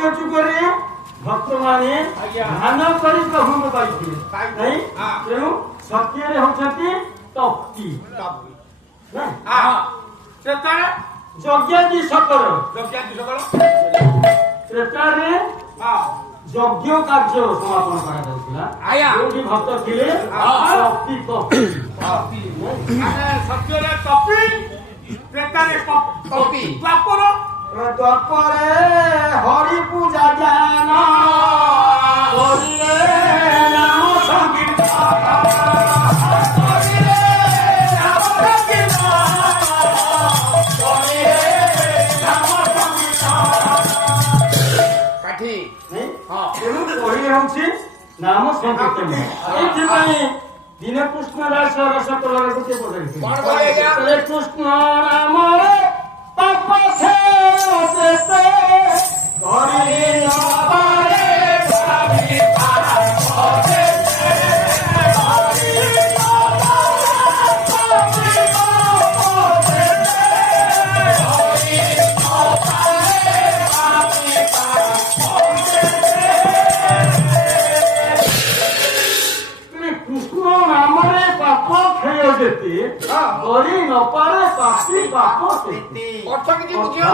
सत्य जुगरे भक्त माने ध्यान करी प्रभु को पाइथिले नहीं तेणु सत्य रे होछती तप्ती ना हां त्रेतारे यज्ञादि सकल त्रेतारे यज्ञ कार्य समापन करा जाउतिला जोठी भक्त थिले तप्ती तप्ती सत्य रे तप्ती त्रेतारे तप्ती द्वापरे हरि पूजा ज्ञान हरिरे नाम संकीर्तन हरिरे नाम संकीर्तन हरिरे नाम संकीर्तन काठी हां एनु कहि होछि नाम संकीर्तन एथि पई दिन कृष्ण दास रस कलर गुटे पढै कोन बोले कृष्ण नाम रे पाप से होते हरि नामरे पापी पाप होते हरि नामरे पापी पाप होते हरि नामरे पापी पाप होते कृष्ण नामरे पाप खेय देते हरि नपारे पापी पाप होते अर्थ किछि बुझियो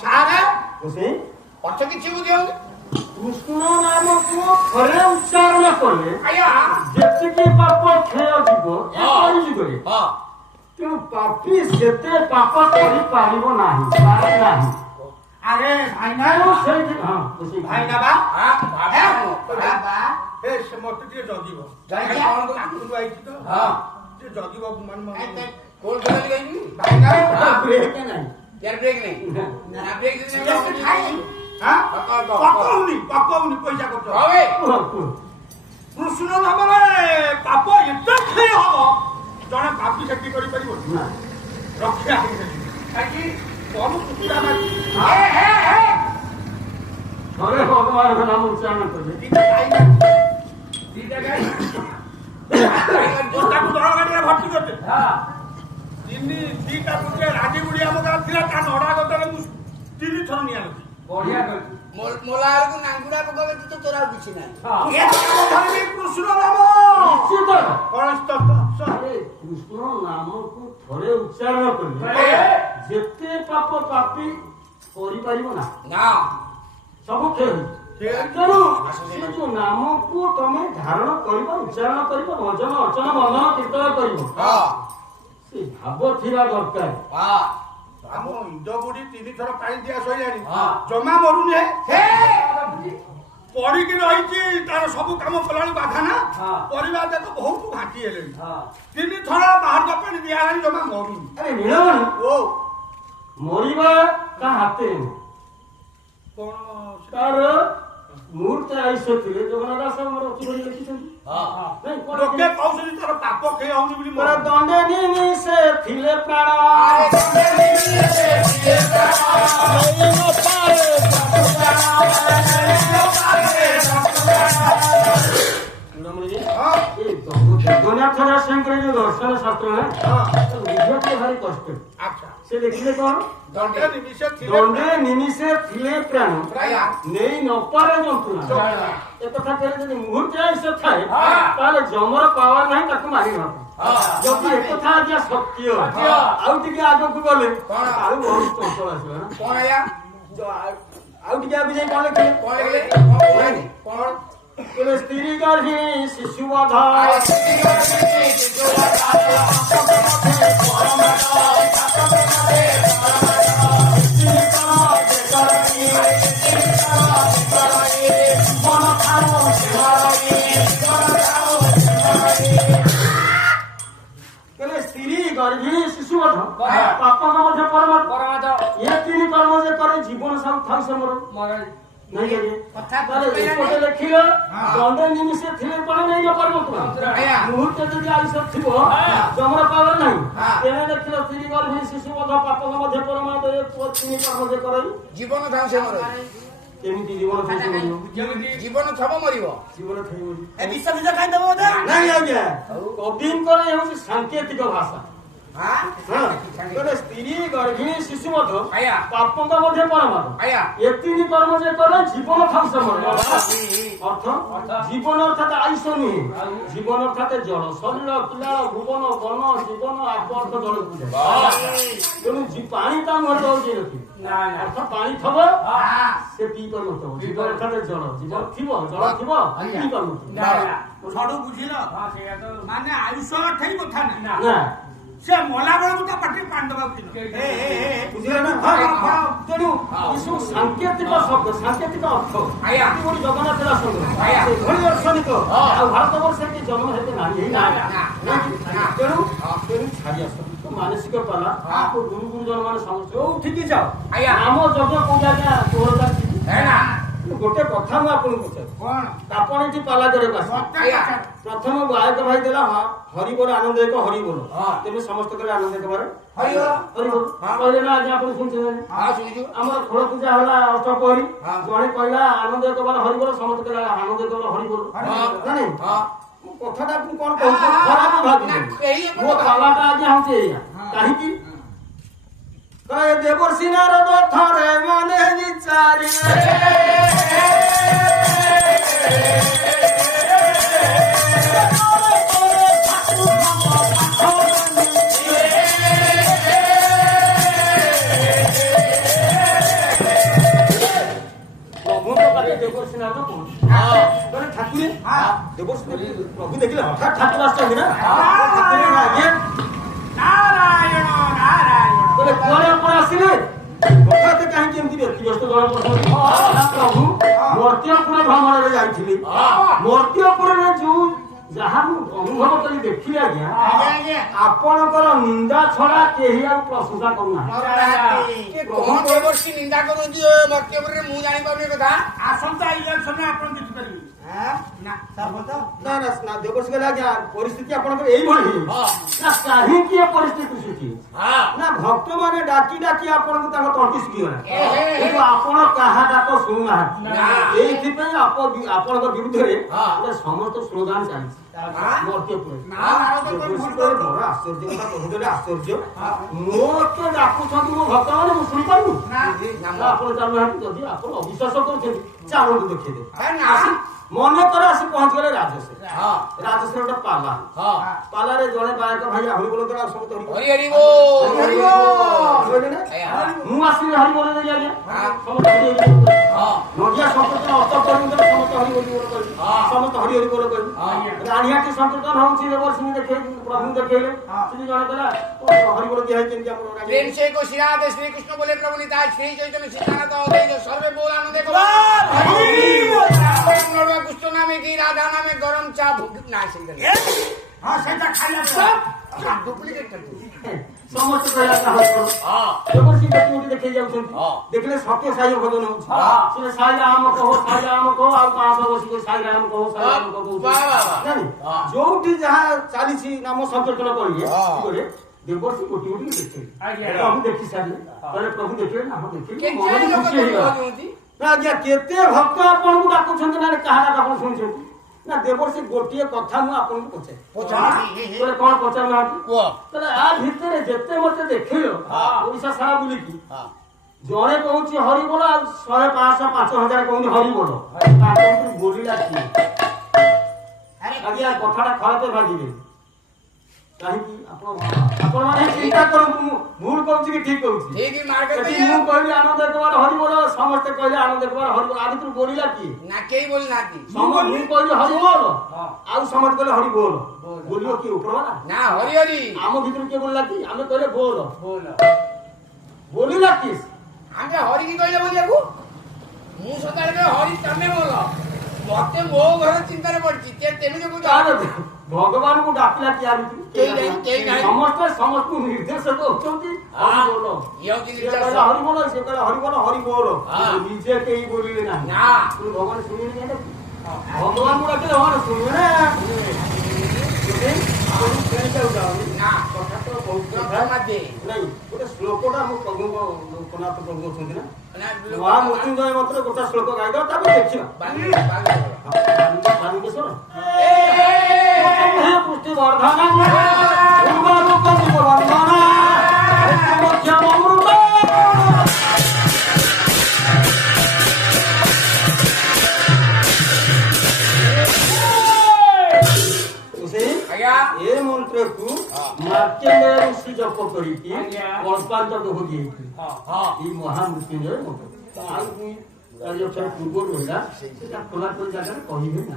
सारे ओसे अर्थ किछि बुझियो कृष्ण नाम को थरे उच्चारण करले आया जेते पाप खेय जीवो ए कहि जीवरे हां तेनु पापी सेते पाप करि पारिबो नाही पारे नाही अरे भाई ना से हां ओसे भाई ना बा हां बाबा ए से मत दिए जगीबो जाई कोन को आकु आइछि तो हां जे जगीबो मन मन कोन चली गई भाई ना ब्रेक नहीं यार ब्रेक नहीं ना ब्रेक नहीं खाई हां पकाउनी पैसा करछ हवे कृष्ण नाम रे पाप एते खेय हो जने पापी सेठी करि परिबो ना रक्षा काकी कोन कुकुरा मारी हे अरे भगवान का नाम उच्चारण करबे दीटा गाई जोटा को दरा गाडी भर्ती करते हां दीटा पुटे राजी गुडी हम गाल थिला ता नडा गतले मु 3 थर निया बढ़िया मोला को नांगुडा पकवे तो तोरा किछि नाही ए धर्मी कृष्ण नाम निश्चित परस्त अरे कृष्ण नाम को थोड़े उच्चारण करले जेते पाप पापी करि परिबो ना ना सब खेल तेणु से जो नाम को तमे धारण करिबो उच्चारण करिबो भजन अर्चन बंदन कीर्तन करिबो हां से भाव थिरा दरकार हां हम इंदगुडी 3 थर पानी दिया सइलानी जमा मरुनी हे पड़ी के रहिची तार सब काम कलानी बाधा ना परिवार देख बहुत घाटी हेले 3 थर बाहर का पानी दिया लानी जमा मरुनी अरे नीलमणि ओ मरिबा का हाते कोन तार मूर्त आइसे थिले जगन्नाथ दास हमर अति बड़ी लिखि छथि हां नहीं लोके कौशली तार पाप खेय होनी बोली मोर दंडे निमि से थिले प्राण अरे दंडे निमि से थिले प्राण नहीं न पाए हां ये जगन्नाथ दास शंकर जो दर्शन शास्त्र है हां तो बुझे के भारी कष्ट अच्छा से लिखले कोन दंडे निमिषे थिले प्राण नहीं न पारे जंतुना ए कथा कहले जदि मुहूर्त ऐसे थाए ताले जमर पावर नहीं ताको मारी न जदि ए कथा जे सत्य आउ टिके आगो को गले आउ बहुत चंचल आछो ना कोन आया आउ टिके आबि जाई कोन लिखले कोन कोन स्त्री गर्भी शिशु वधा स्त्री गर्भी शिशु वधा स्त्री गर्भी शिशु पाप मध्य परमात्मा ये 3 कर्म जे करे जीवन सब थाउ से मर नहीं लगे कथा कोटे लिखिलो दंडे निमिषे थिले पण नहीं न परमात्मा मुहूर्त जदि आयुष थिबो जमर पावर नहीं एने देखिलो स्त्री गर्भी शिशु पाप मध्य परमात्मा ये 3 कर्म जे करे जीवन थाउ से मर केमिति जीवन थाउ से मर जीवन छब मरिबो जीवन थाउ मरि ए विष खाइ देबो नहीं आज्ञा कबिन करे हे सांकेतिक भाषा ସ୍ତ୍ରୀ ଗର୍ଭିଣୀ ଶିଶୁ ମଧ୍ୟ ଆଜ୍ଞା ପାପଙ୍କ ମଧ୍ୟ ପରମାତ୍ମ ଆଜ୍ଞା ଏତିକି କର୍ମ ଯେ କଲେ ଜୀବନ ଥାଉ ସମୟରେ ଅର୍ଥ ଜୀବନ ଅର୍ଥାତ ଆୟୁଷ ନୁହେଁ ଜୀବନ ଅର୍ଥାତ ଜଳ ଶରୀର ପିଲା ଭୁବନ ବନ ଜୀବନ ଆପ ଅର୍ଥ ଜଳ ତେଣୁ ପାଣି ତା ମୁହଁରେ ଦଉଛି ନଥିବ ଅର୍ଥ ପାଣି ଥବ ସେ ପିଇ ପାରୁନଥିବ ଜୀବନ ଅର୍ଥାତ ଜଳ ଜୀବନ ଥିବ ଜଳ ଥିବ ପିଇ ପାରୁନଥିବ ସଡୁ ବୁଝିଲ ମାନେ ଆୟୁଷ ଠେଇ କଥା ନା ସେ ମଲା ବେଳକୁ ତା ପାଟିରେ ପାଣି ଦବାକୁ ତେଣୁ ଏସବୁ ସାଙ୍କେତିକ ଶବ୍ଦ ସାଙ୍କେତିକ ଅର୍ଥ ଗୋଟେ ଜଗନ୍ନାଥ ଦାସଙ୍କର ସେଭଳି ଦର୍ଶନିକ ଆଉ ଭାରତବର୍ଷରେ ଜନ୍ମ ହେତେ ନାହିଁ ତେଣୁ ଛାଡ଼ି ଆସନ୍ତୁ ମାନସିକ ପାଲା ଗୁରୁ ଗୁରୁଜନ ମାନେ ସମସ୍ତେ ଯୋଉଠିକି ଯାଅ ଆମ ଯଜ୍ଞ କୋଉଠି ଆଜ୍ଞା ଗୋଟେ କଥା ମୁଁ ଆପଣଙ୍କୁ ପଚାରୁଛି ଆପଣ ଏଠି ପାଲା କରିବାକୁ ଆସିବେ ପ୍ରଥମ ଗାୟକ ଭାଇ ଦେଲା ହରିବୋଲ ଆନନ୍ଦ ଏକ ହରିବୋଲ ତେବେ ସମସ୍ତେ କହିଲେ ଆନନ୍ଦ ଏକ ବାରେ ହରିବୋଲ କହିଲେ ନା ଆଜ୍ଞା ଆପଣ ଶୁଣିଛନ୍ତି ଆମର ଖୋଳ ପୂଜା ହେଲା ଅଷ୍ଟପହରୀ ଜଣେ କହିଲା ଆନନ୍ଦ ଏକ ବାର ହରିବୋଲ ସମସ୍ତେ କହିଲା ଆନନ୍ଦ ଏକ ବାର ହରିବୋଲ ଜାଣି କଥାଟା ମୁଁ କଣ କହୁଛି ଖରାପ ଭାବିବି ମୋ ପାଲାଟା ଆଜ୍ଞା ହଉଛି ଏଇଆ କାହିଁକି କହେ ଦେବର୍ଷି ନାରଦ ଥରେ ମନେ ବିଚାରିଲେ देवर्षि नारद ठाकुर देवर्षि प्रभु देखिले हठात ठाकुर आसଛନ୍ତି ନା ଠାକୁର ଆଜ୍ଞା ନାରାୟଣ ନାରାୟଣ ବୋଲେ କୁଆଡେ ଆପଣ ଆସିଲେ ହଠାତ କାହିଁକି ଏମିତି ବ୍ୟକ୍ତିବ୍ୟସ୍ତ ଜଣା ପଡୁଛନ୍ତି ପ୍ରଭୁ ମର୍ତ୍ତ୍ୟପୁର ଭ୍ରମଣରେ ଯାଇଥିଲି ମର୍ତ୍ତ୍ୟପୁରରେ ଯୋଉ ଯାହା ମୁଁ ଅନୁଭବ କରି ଦେଖିଲି ଆଜ୍ଞା ଆପଣଙ୍କର ନିନ୍ଦା ଛଡା କେହି ଆଉ ପ୍ରଶଂସା କରୁନାହାନ୍ତି ନିନ୍ଦା କରନ୍ତି ମର୍ତ୍ତ୍ୟପୁରରେ ମୁଁ ଜାଣିପାରୁନି କଥା ଆସନ୍ତା ଇଲେକ୍ସନରେ ଆପଣ ଜିତିପାରିବେ ଦେବର୍ଷି କହିଲେ ଆଜ୍ଞା ପରିସ୍ଥିତି ଆପଣଙ୍କର ଏଇଭଳି ନା କାହିଁକି ଏ ପରିସ୍ଥିତି ସୃଷ୍ଟି ନା ଭକ୍ତ ମାନେ ଡାକି ଡାକି ଆପଣଙ୍କୁ ତାଙ୍କ ତଣ୍ଟି ଶୁଖିଗଲା କିନ୍ତୁ ଆପଣ କାହା ଡାକ ଶୁଣୁନାହାନ୍ତି ଏଇଥିପାଇଁ ଆପଣଙ୍କ ବିରୁଦ୍ଧରେ ସମସ୍ତ ସ୍ଲୋଗାନ ଚାଲିଛି ଆଶ୍ଚର୍ଯ୍ୟ ମୋତେ ଡାକୁଛନ୍ତି ମୋ ଭକ୍ତ ମାନେ ମୁଁ ଶୁଣିପାରୁନି ଆପଣ ଚାଲୁନାହାନ୍ତି ଯଦି ଆପଣ ଅବିଶ୍ୱାସ କରୁଛନ୍ତି ଚାଲନ୍ତୁ ଦେଖେଇଦେବେ ମନେକର ଆସି ପହଞ୍ଚିଗଲେ ରାଜଶ୍ରୀ ଗୋଟେ ପାଲା ପାଲାରେ ଜଣେ ଗାୟକ ଭାଇ ହରିବୋଲ ଦ୍ୱାରା ସମସ୍ତେ ମୁଁ ଆସିଲି ହରିବୋଲ ଦେଇ ଆଜ୍ଞା ସମସ୍ତେ ନଡ଼ିଆ ସଂକୀର୍ତ୍ତନ ଅର୍ଥ କରିଦେଲେ ସମସ୍ତେ ହରିବୋଲ କହିବି ସମସ୍ତେ ହରିବୋଲ କହିବି ରାଣିହାଟି ସଂକୀର୍ତ୍ତନ ହଉଛି ଦେବର୍ଷି ଦେଖେଇ ପ୍ରଭୁ ଦେଖେଇଲେ ସେଠି ଜଣେ କହିଲା ହରିବୋଲ ଦିଆ ହେଇଛି କେମିତି ଆମର ଶ୍ରୀକୃଷ୍ଣ ବୋଲେ ପ୍ରଭୁ ନିତାଇ ଶ୍ରୀ ଚୈତନ୍ୟ ଶ୍ରୀନାଥ ସର୍ବେ ବୋଲ ଆନନ୍ଦ कुछ नामे की राधा नामे गरम चा भूख ना डुप्लिकेट समस्त देवर्षि देखे देखले सत्य साई भजन साई राम कहो आ बसिक साई राम कहो जो जहाँ चली नाम संकीर्तन करेंगे देवर्षि गोटी गोटी देखे प्रभु देखी सारे प्रभु देखिए नाम देखिए आज्ञा केते भक्त आपन को डाकुछन ना कहा आपण सुनिछन ना देवर्षि गोटिए कथा मु आपन को पछे कोन पछा ना तले आ भितरे जते मते देखियो ओडिसा सारा बुली की जणे कहूची हरि बोल 100 500 5000 कहूनी हरि बोल ताको बोलिला की आज्ञा कथाटा खराब भागिले काहेकि आपण माने चिंता करंतु भूल कहूची कि ठीक कहूची ठीक मार्केट में मु कहली आनंद कुमार हरि बोल समस्त कहले आनंद कुमार हरि बोल आदि तू बोलिला की ना केई बोल नाती मु कहली हरि बोल आ समस्त कहले हरि बोल बोलियो की ऊपर वाला ना हरि हरि आम भीतर के बोलला की हमें कहले बोल बोलिला की हमके हरि की कहले बोलियाकू मु सदाळे के हरि तमे बोल मते मो घर चिंता रे पड़ची तेमे को भगवान को डाकिला कि समस्त समस्त निर्देश होती हरि बोल से हरि बोल निजे कहीं बोलिले ना भगवान सुनिले भगवान को डाकिले भगवान सुनिले ना कथा तो बहुत नहीं गोटे श्लोकटा मु प्रभु लोकनाथ प्रभु अछंती ना महामृत्युंजय मंत्र गोटा श्लोक गाइद ताको देखिबा पुष्टि वर्धन ମାର୍କଣ୍ଡେୟ ଋଷି ଜପ କରିକି ଆଜ୍ଞା। କଳ୍ପାନ୍ତ ଦୋହ ଦେଇଥିଲେ ହଁ ଏଇ ମହାମୃତ୍ୟୁଞ୍ଜୟ ମନ୍ତ୍ର ଆଉ ଦୁଇ ଚାରି ଅକ୍ଷର ପୂର୍ବରୁ ରହିଲା ସେଟା ଖୋଲାଖୋଲି ଜାଗାରେ କହିବେ ନା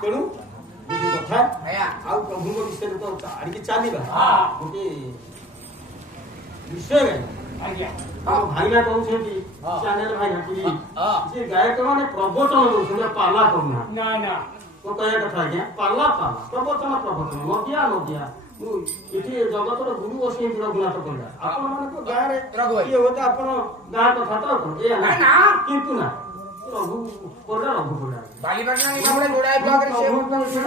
ତେଣୁ ଗୋଟେ କଥା ଆଉ ପ୍ରଭୁଙ୍କ ବିଷୟରେ ତ ଆଡ଼ିକି ଚାଲିବା ଗୋଟେ ବିଷୟରେ ଆମ ଭାଇନା କହୁଛନ୍ତି ଚ୍ୟାନେଲ ଭାଇନା ସେ ଗାୟକ ମାନେ ପ୍ରବଚନ ଦଉଛନ୍ତି ପାଲା କରୁନାହାନ୍ତି ନା ନା ମୋ କହିବା କଥା ଆଜ୍ଞା ପାଲା ପ୍ରବଚନ ନଦିଆ ମୁଁ ଏଠି ଜଗତର ଗୁରୁ ବସେଇନ୍ତି ରଘୁନାଥ ପଣ୍ଡା ଆପଣ ମାନଙ୍କ ଗାଁରେ କିଏ ହୁଏତ ଆପଣ ଗାଁ କଥା ତ ଏଇଆ ନା କିନ୍ତୁ ନା ରଘୁ ପଣ୍ଡା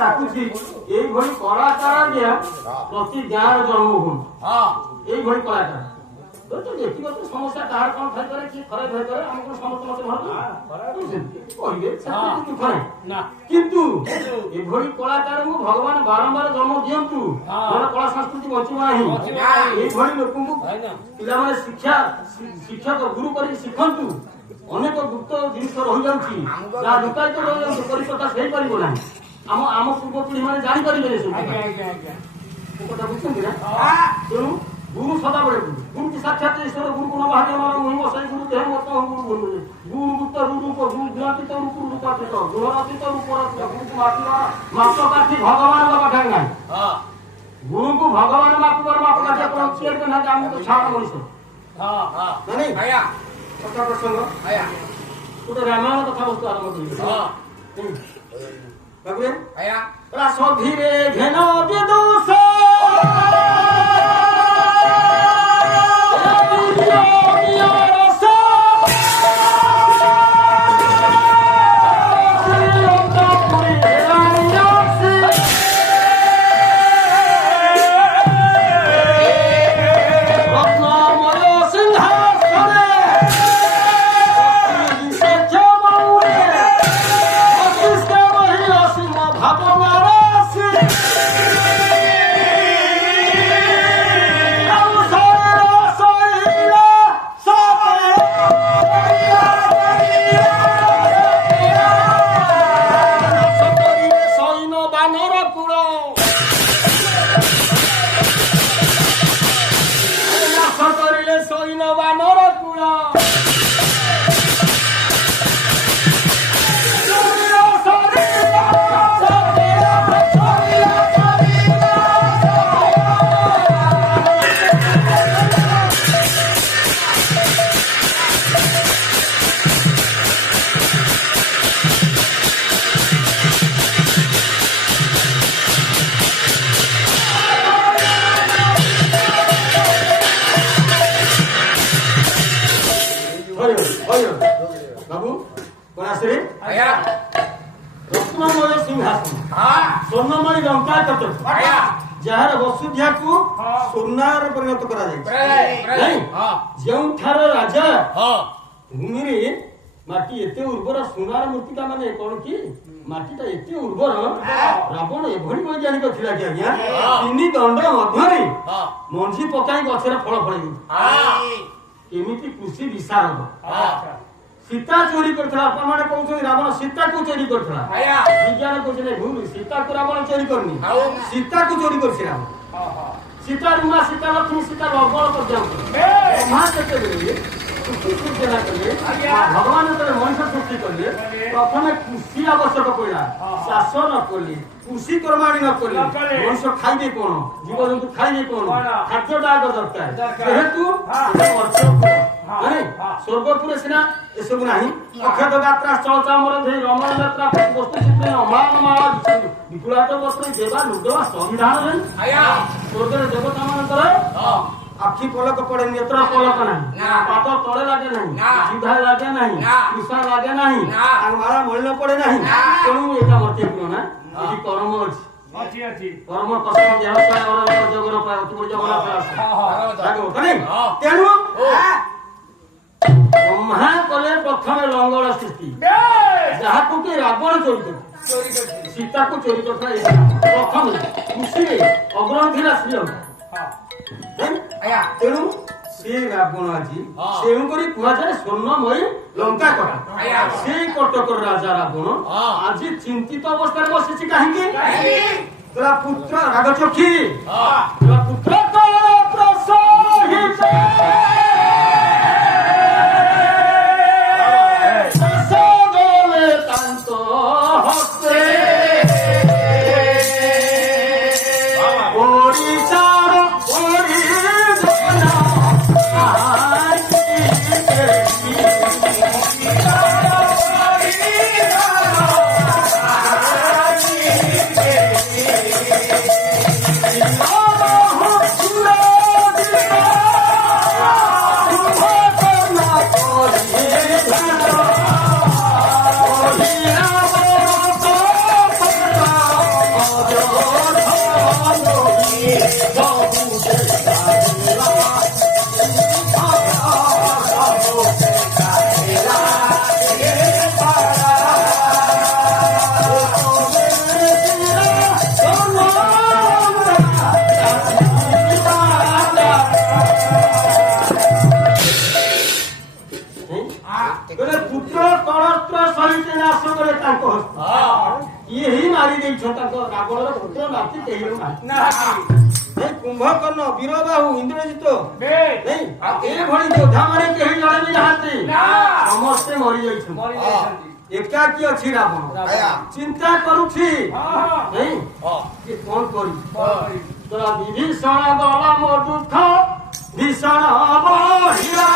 ଡାକୁଛି ଏଇଭଳି କଳାକାର ଆଜ୍ଞା ପ୍ରତି ଗାଁର ଜନ୍ମ ହୁଅନ୍ତୁ ଏଇଭଳି କଳାକାର ବ୍ୟକ୍ତିଗତ ସମସ୍ୟା କାହାର କଣ ଥାଇପାରେ କିଏ ଖରାପ ହେଇପାରେ ଆମକୁ ସମସ୍ତେ ମତେ ଭଲ କହିବେ କିନ୍ତୁ ଏଭଳି କଳାକାରଙ୍କୁ ଭଗବାନ ବାରମ୍ବାର ଜନ୍ମ ଦିଅନ୍ତୁ କଳା ସଂସ୍କୃତି ବଞ୍ଚିବ ନାହିଁ ଏଇଭଳି ଲୋକଙ୍କୁ ପିଲାମାନେ ଶିକ୍ଷକ ଗୁରୁ କରିକି ଶିଖନ୍ତୁ ଅନେକ ଗୁପ୍ତ ଜିନିଷ ରହିଯାଉଛି ଯାହା ଲୁକାୟିତ ରହିଯାଉଛି ପରିପ୍ରକାଶ ହେଇପାରିବ ନାହିଁ ଆମ ପୂର୍ବ ପିଢି ମାନେ ଜାଣିପାରିବେନି ସବୁ କଥା ବୁଝୁଛନ୍ତି ନା ତେଣୁ गुरु सदाबळे गुरु की साक्षात ईश्वर गुरु गुण महादेव महिम साई गुरु देह मत गुरु गुरु गुरु गुप्त रूप गुरु गुणातीत रूप रूपातीत गुणरातीत रूपरातीत गुरु को मापकाठी भगवान का पाठा नहीं गुरु को भगवान मापकाठी कोन शेयर के ना हम तो छाड़ मनुष्य नहीं आया कथा प्रसंग आया तो रामायण कथा वस्तु आरंभ करी बाबू आया रास धीरे घेन दे दोष स्वर्णमणि लंका जार वसुधा को सोनार परिणत करा राजा भूमि माटी एते उर्वर सोनार मूर्तिटा माने कौन कि माटीटा एते उर्वर रावण एभली वैज्ञानिक थिला कि आज्ञा तीन दंड मध्यरे मंजी पकाई गछरे फल फळ केमिति कृषि विशारद सीता चोरी करथला अपन माने कहउछ रावण सीता को चोरी करथला विज्ञान कहउछ नै भूल सीता को रावण चोरी करनी सीता को चोरी करछि रावण सीता रुमा सीता लक्ष्मी सीता भगवान पर जाऊ मां केते बेले सूचना कले भगवान तो मनुष्य सृष्टि कले प्रथमे कृषि आवश्यक पड़ा चाष न कले कृषि कर्माणी न कले मनुष्य खाइबे कोन जीव जंतु खाइबे कोन खाद्यटा आग दरकार जेहेतु स्वर्गपुरे सिना एसबु नाही अक्षत यात्रा चलचामर धे रमण यात्रा वस्तु चित्र अमानमाला विपुलात वस्त्र देवा लुगवा संविधान रे स्वर्ग देवता मानकर आखि पलक पड़े नेत्र पलक नहीं पाद तले लागे नहीं सीधा लागे नहीं कृष्ण लागे नहीं माला मलिन पड़े नहीं तेणु एटा मते गुण ना ये कर्म अछि कर्म कसम देहसाय और जगर पाय अति जगन पाय तेणु ब्रह्मा कले प्रथम लंगल सृष्टि जहा को कि रावण चोरी सीता को चोरी करता प्रथम खुशी अग्रह थिला श्रीलंका तेणु से रावण आज से कहुए स्वर्णमयी लंका कटा से कटकर राजा रावण आज चिंतित अवस्था बसी कहीं तोरा पुत्र रागचक्षी तोरा पुत्र तोरा प्रसहित सगले तांत हस्ते ओडिशार ओडिजना पुत्र कलत्र सहित नाश करे तांको यही मारी दे छोटा को रावणर पुत्र नाती केही नाही कुंभकर्ण वीरबाहु इंद्रजित नहीं ए भली योद्धा माने केही जणे भी नाहांती समस्त मरि जाइछन एकाकी अछि रावण चिंता करूछि नहीं कि कोन करी तोरा विभीषण गला मो दुख भीषण बहिरा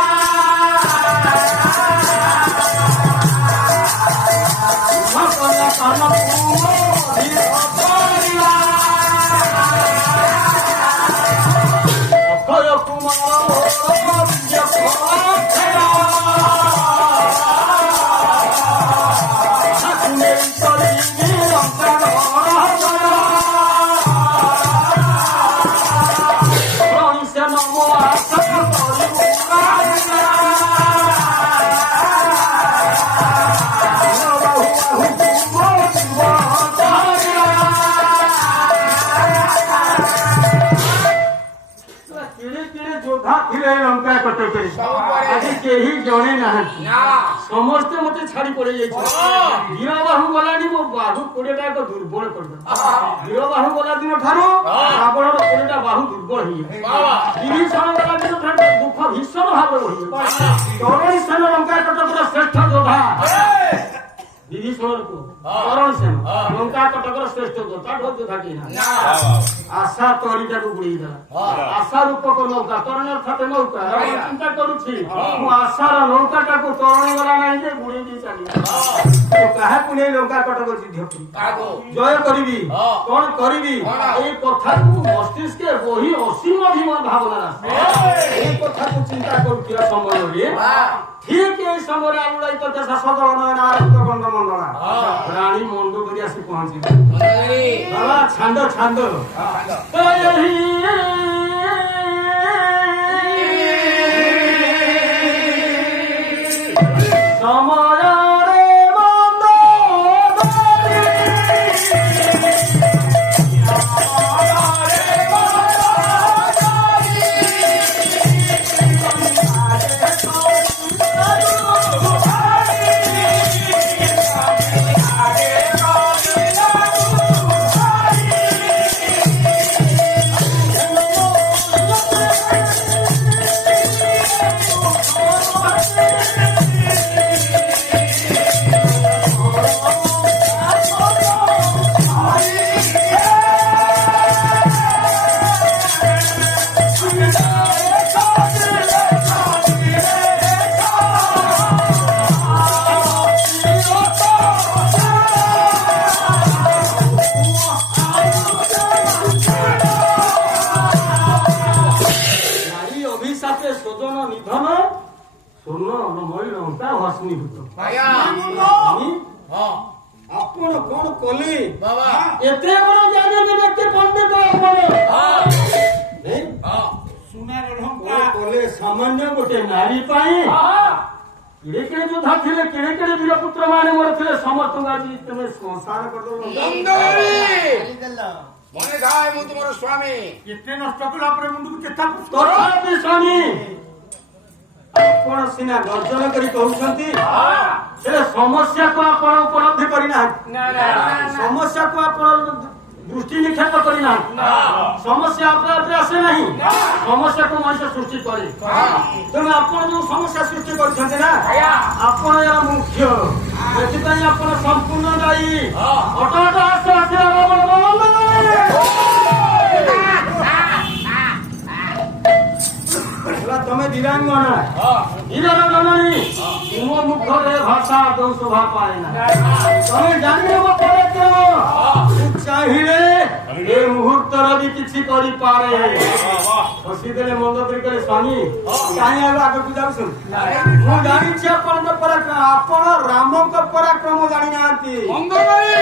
समस्ते मत छाड़ी पड़े वीरबाहु गलानी मो बाहु कोड़ेटा दुर्बल कर वीरबाहु गला दिन ठार रावण कोड़ेटा बाहु दुर्बल विभीषण गला दिन ठार दुख भीषण भाव तरुणी सेन लंका कटकर श्रेष्ठ योद्धा विभीषण को तरुणी सेन लंका कटकर श्रेष्ठ योद्धा की आशा तरीटा को बुड़ी आशा रूपक नौका तरुणी अर्थात नौका चिंता करुछि आशार नौकाटा को तरुणी गला नहीं जे बुड़ी दी चली तो काहे कुने लंका कटक सिद्ध जय करिबी कोन करिबी ए कथा को मस्तिष्क के वही असीम अभिमान भावना ए कथा को चिंता करूथिया समय रे ठीक ए समय आलुलाई तो शासक नारायण गंड मंडला रानी मंडो करिया से पहुंची बाबा छांद छांद तो यही आपण कोन कोली बाबा एते बड़ जाने व्यक्ति पंडित आपण नहीं सुनार ढंका कोले सामान्य गोटे नारी पाई केड़े केड़े योद्धा थिले केड़े केड़े वीरपुत्र माने मोर थिले समस्त गाजी तमे संसार कर दो मने गाय मु तुमरो स्वामी एते नष्ट कला पर मुंड को चेता तोरा स्वामी आपण सिना गर्जन करी कहउछंती से समस्या को आपण उपलब्धि करी ना समस्या को आपण दृष्टि निक्षेप करना समस्या अपने आपे आसे नहीं समस्या को मनुष्य सृष्टि करे तेणु आपण जो समस्या सृष्टि करछन्ते ना आपण या मुख्य एथिपाई आपण संपूर्ण दायी अटोट आसे आसे तमे दिरांगना दिरांगनानी तुम मुखरे भाषा तो शोभा पाए ना तमे जानिबो पराक्रम चाहिए ए मुहूर्त रवि किछि करि पारे हसीदेले मंदोदरी करे स्वामी काहे आगे पूजा सुन मु जानि छी अपन को पराक्रम अपन राम को पराक्रम जानि नांती मंदोदरी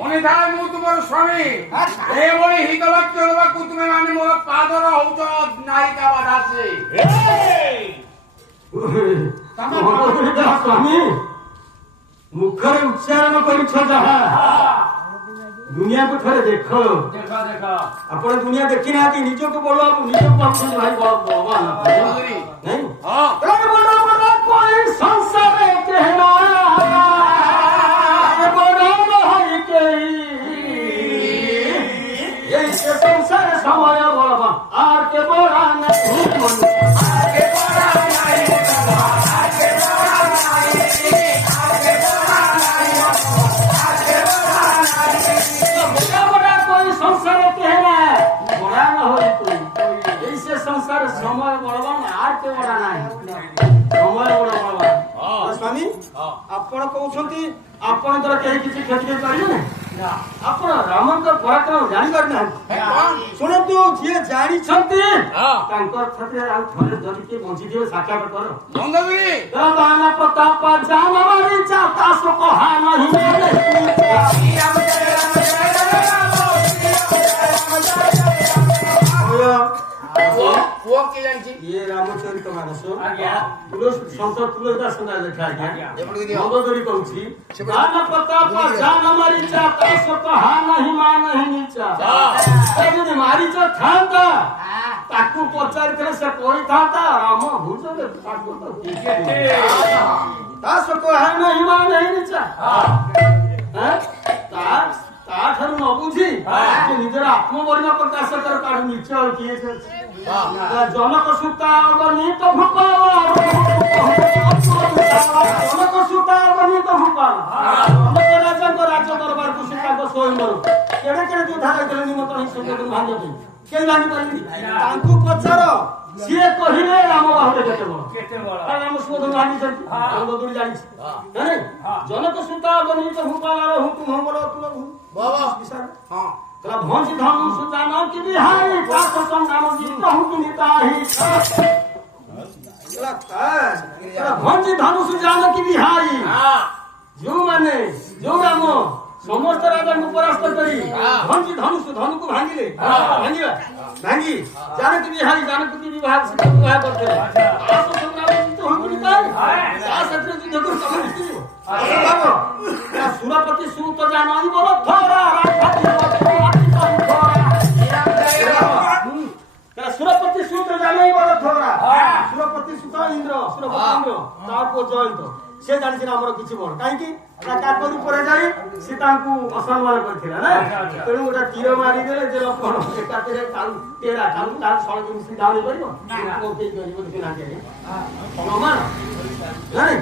मने थाय मु तुमर स्वामी ए बळी हितवाक्य होबा कुतमे माने मोर पादर होउछ नायिका बादासे स्वामी मुखरे उच्चारण कर जहा दुनिया को थोड़े देखो अपन दुनिया देखी ना निज को बोलो निज को भाई भगवान नहीं कोई संसार कहना संसार समय बोलबा आर के बोला संसार समय बड़वा आर के बड़ा नाही समय बड़ा स्वामी आपण कहउछंती आपण तर केही किछि क्षति करियो ना आपण रामन का पराक्रम जानि करना सुनतु जे जानि छंती तांकर क्षति आ थरे जदि के बंची दियो साक्षात कर मंगवी दाना प्रताप जान मारी चाता सो कहा नहीं वो के जानछि ये रामचरित मानस आज्ञा तुलसी संत तुलसीदास ने लिखा आज्ञा मंदोदरी कहउछि दान प्रताप जान मारी चाता सो कहा नहीं मान नहीं नीचा जदि मारी च थांता ताकू पचार करे से कोई थांता राम भूजले ताकू तो केते तास कहा नहीं मान नहीं नीचा हैं ताठर न बुझी जे निजर आत्मबलिमा प्रकाश कर काढू नीचे और किए जनक सुता अगणित भूप जनक सुता अगणित भूप जनक राजा को राज्य दरबार को सीता को स्वयंवर केड़े केड़े युद्ध करले निमत ही संकट भांगे के जानि पारिनी तांकु पचार सिए कहिले राम बाहुले केते बड़ राम सुबोध मानी छथि मंदोदरी जानि जाने जनक सुता अगणित भूपालार हुकुम हमर तुल बाबा विचार हां तला भंसी धनु सुजान की बिहारी पास संग्राम जी कहू निताही तला भंसी धनु सुजान की बिहारी जो माने जो राम समस्त राजा को परास्त करी भंसी धनु को भांगिले भांगी जानकी बिहारी जानकी विभाग से विवाह करते पास संग्राम जी कहू निताही दास अत्र युद्ध को समझती बाबा सुरपति सूत जानाई बोलो थोड़ा सुरपति सूत्र जानाई बोलो थोड़ा सुरपति सुत इंद्र सुरपति इंद्र ताको जयंत से जानि हमर किछि बोल काहे कि काकोरी परे जाई सीतांकु असम्मान करथिला ना तेणु गोटा तीर मारी देले जे लोकन एकातेरे काल तेरा काल काल सळ दिन सीधा नै परिबो को के गरिबो कि ना के समान नाही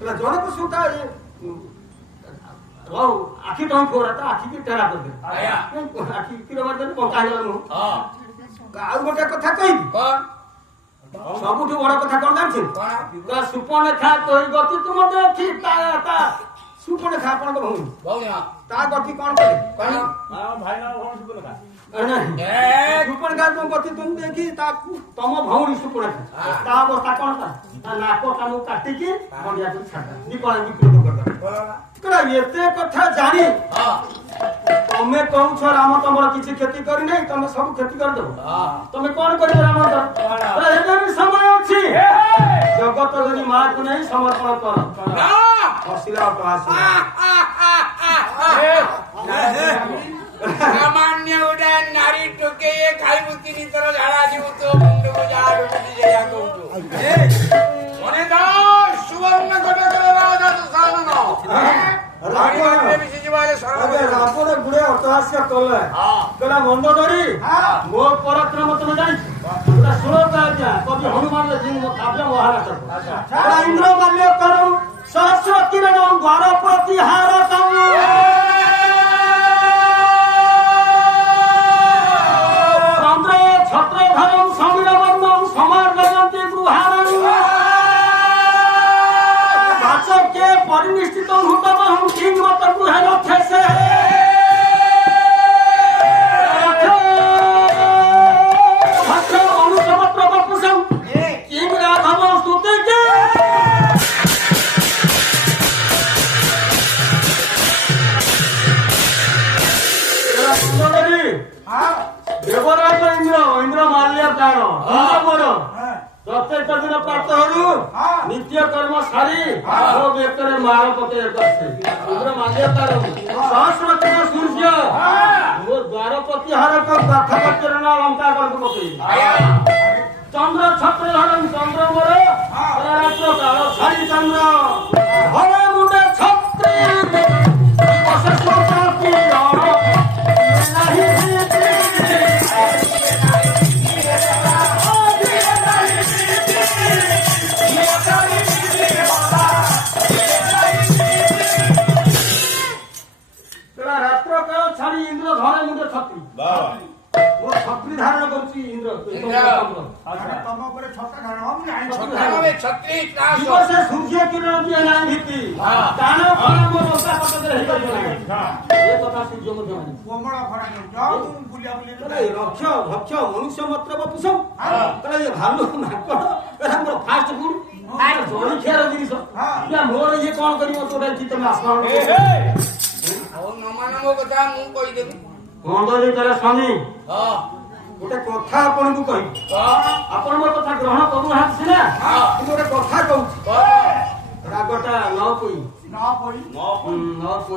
तला जनक सुता रौ आखि टं फोरा त आखि के तेरा कर दे आखि तीर मार दे को काहे नु आ गोटे कथा कहि सबुठु बड़ कथा कोन जानछि कोन सुपनेखा तोहि गति तुम देखि ता सुपनेखा आपन को भौनी ता गति कोन करे कोन भाई ना भौनी सुपनेखा नहीं सुपनेखा तुम गति तुम देखि ता तम भौनी सुपनेखा ता अवस्था कोन ता नाको कानु काटि के बंडिया को छाड़ा निपण विकृत कर करा एते कथा जानी तमे कहू छ राम तमर किछि खेती करी नै तमे सब खेती कर देबो तमे कोन करियो राम तर एबे भी समय अछि जगत जनी मां को नै समर्पण कर हसिला तो आसी सामान्य उडा नारी टोके ये खाई मुतिनी तर झाडा जीव तो मुंड को झाड उठी जाया कहू मने दा सुवर्ण कोटे राजा सानन रानी वाले बिसी जीवाले सरळ रापोर गुडे अर्थहास्य कहला मंदोदरी मोर पराक्रम तुम जानी पूरा श्लोक आज्ञा कवि हनुमान जी काव्य महाराज कहला इंद्र माल्य करम सहस्र किरणम द्वार प्रतिहारतम चंद्र छत्रधरम समीरवर्णम समार्गयन्ति गृहाणि वाचक्ये परिनिष्ठितं हुतमहं किंवत गृहे लक्ष्यसे देवराज इंद्र माल्य प्राण प्रत्येक दिन प्रातः नित्य कर्म सारी व्यक्तर मार पके इंद्र माल्य प्राण सहस्र किरण सूर्य वो द्वार प्रतिहार किरण अलंकार करके पके चंद्र छत्रधरम चंद्र मोर रात्र काल सारी चंद्र भले मुंडे छत्री इंद्र धरे मुंडे छत्री वो छत्री धारण करछि इंद्र तम ऊपर छत्र धारण हम नहीं छत्री दिवस सूर्य किरण दिए नाही भीति दान फल मोर ओसा पकड़ रही ये कथा सूर्य मध्य माने कोमଳ फड़ा जाओ तुम बुलिया बुली रक्ष भक्ष मनुष्य मात्र बपुसम कहला ये भालू नाकड़ कहला मोर फास्ट फूड आ जोड़ी खेर जिनिस या मोर ये कोन करियो तोडा चित्त में आसमान ओ नमानमो कथा मु कहि देबी मंदोदरी तारा स्वामी गोटे कथा आपन को कहि आपन मोर कथा ग्रहण करू हाथ सिना कि गोटे कथा कहू रागटा न कोई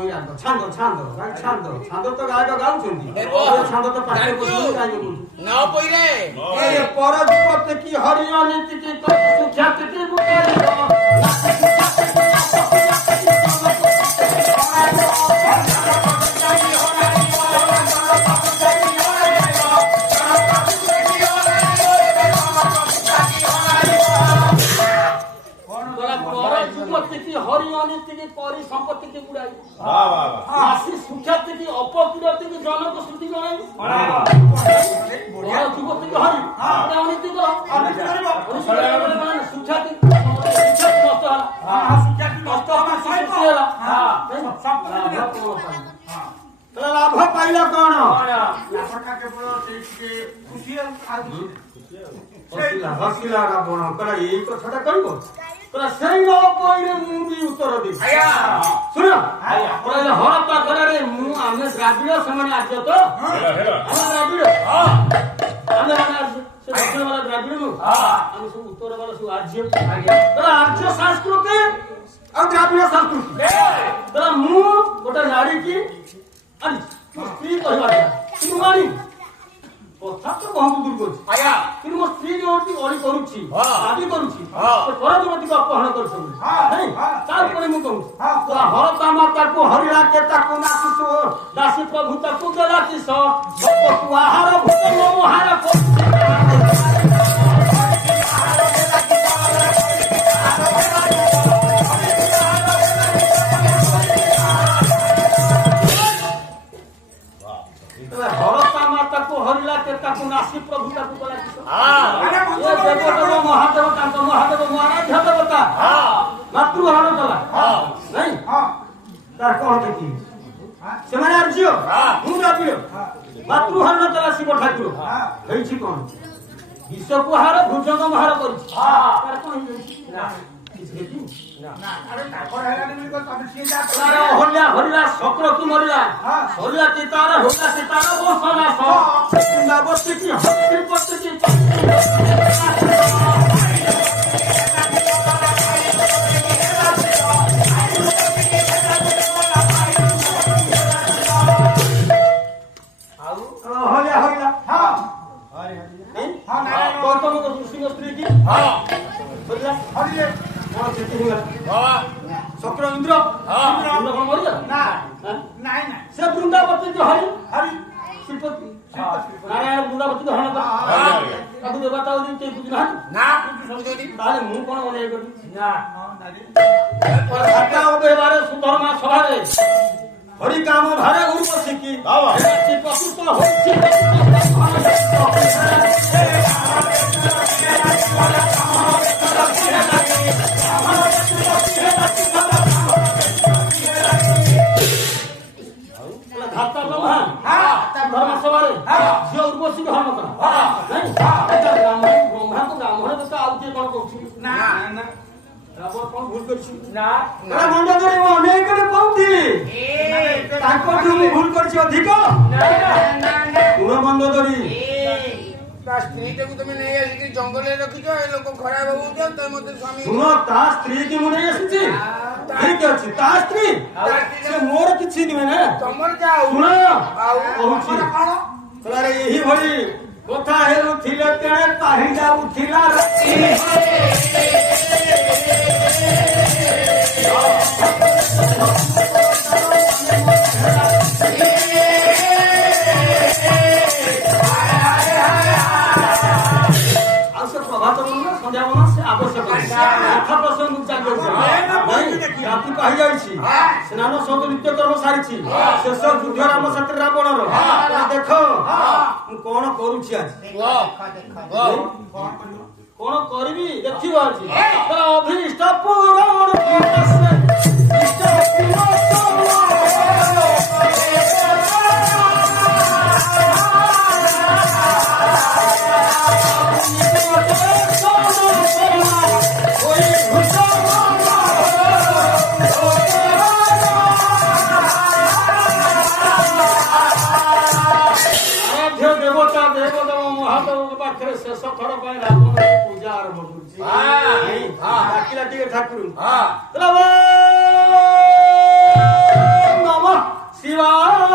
राग छांद तो गाय गाउ छंदी छांद तो पाटे को गाय को न कोई रे ए परजुपत की हरिया नीति की सुख्यात की बुकारी हरि अनिति की परि संपत्ति की बुढ़ाई राशि सुख्याति की अपकीर्ति की जन को श्रुति गणाई बड़ा युवती की हरि अनिति को सुख्याति नष्ट लाभ पाइला कौन हसिला रावण करा यही कथाटा करिबो तोरा सेई न कोइरे मु भी उत्तर दे सुन तोरा हरता करे मु आमे द्राविड़ समान आज्य तो हम द्राविड़ आमे से दक्षिण वाला द्राविड़ मु हम सब उत्तर वाला सब आज्य तोरा आज्य संस्कृति और द्राविड़ संस्कृति तोरा मु गोटे नारी की अनि स्त्री कहवा तू मानी कथा तो बहुत दूर करछि आया कि मो स्त्री जोटी ओडी करूछि आदि करूछि तो परजुवती को अपहरण करछि नहीं तार पर मु कहू तो हरता माता को हरिला के ताको नासिसो दासी प्रभु ताको गला कि स भक्त आहार भूत मोहार को नासी प्रभु ताकू कला ये देवदेव महादेव कांत महादेव महाराज देवता मातृहरण कला नहीं तार कौन देखी से माने आर्जियो हूं राबियो मातृहरण कला शिव ठाकुर हेछि कोन विश्वकुहार भुजंगमहार करछि तार कोन ना अरे ठाकुर हेलानी मिल को तमे से जा तारा होल्या हरिला शक्र की मरिला होल्या की तारा होल्या की तारा वो सना सो ना बस्ती की हत्ती पत्ती की होल्या हरिला हां अरे हां ना गौतम को सिंह स्त्री की हां होल्या हरिले शक्र इंद्र इंद्र कौन मरिया ना नहीं ना से वृंदावती जो हरि हरि ଶ୍ରୀପତି ନାରାୟଣ ବୃନ୍ଦାବତୀ ଧରଣ ତାକୁ ଦେବତା କେହି ବୁଝୁ ନାହାନ୍ତି ନା ତାହେଲେ ମୁଁ କଣ ଅନେଇ କରିବି ନା ବ୍ୟବହାର ସୁଧର୍ମା ସଭାରେ ହରି କାମ ଭାରେ ଉର୍ବ ଶିଖି ପ୍ରକୃତ ହୋଇଛି ଧର୍ମସଭାରେ ଝିଅ ଉର୍ବଶୀ ଗ୍ରହଣ କରା ବ୍ରହ୍ମାକୁ ବ୍ରାହ୍ମଣ ତ ଆଉ କିଏ କଣ କହୁଛି ନା କଣ ଭୁଲ କରିଛି ନା ମଣ୍ଡଳରେ ମୁଁ ଅନେକ କହୁଥିଲି ତାଙ୍କଠୁ ମୁଁ ଭୁଲ କରିଛି ଅଧିକ ତୁମ ମଣ୍ଡଳରେ ତା ସ୍ତ୍ରୀଟାକୁ ତମେ ନେଇ ଆସିକି ଜଙ୍ଗଲରେ ରଖିଛ ଏ ଲୋକ ଖରାପ ହଉଛ ତ ମତେ ସ୍ୱାମୀ ଶୁଣ ତା ସ୍ତ୍ରୀ କି ମୁଁ ନେଇ ଆସିଛି ଠିକ ଅଛି ତା ସ୍ତ୍ରୀ ସେ ମୋର କିଛି ନୁହେଁ ନା ତମର ଯାଉ ଶୁଣ କହୁଛି କଣ ଏହିଭଳି କଥା ହେଉଥିଲେ ତେଣେ ପାହି ଯାଉଥିଲା ସ୍ନାନ ସହିତ ନିତ୍ୟକର୍ମ ସାରିଛି ଶେଷ ଯୁଦ୍ଧ ରାମ ସାଥିରେ ରାବଣର ଦେଖ ମୁଁ କଣ କରୁଛି ଆଜି କଣ କରିବି ଦେଖିବ ଆଜି ଅଭୀଷ୍ଟ ପୁରାଣ ଶେଷ ଥର ପାଇଁ ରାବଣ ପୂଜା ଆରମ୍ଭ କରୁଛି ଡାକିଲା ଟିକେ ଠାକୁର ନମ ଶିବାୟ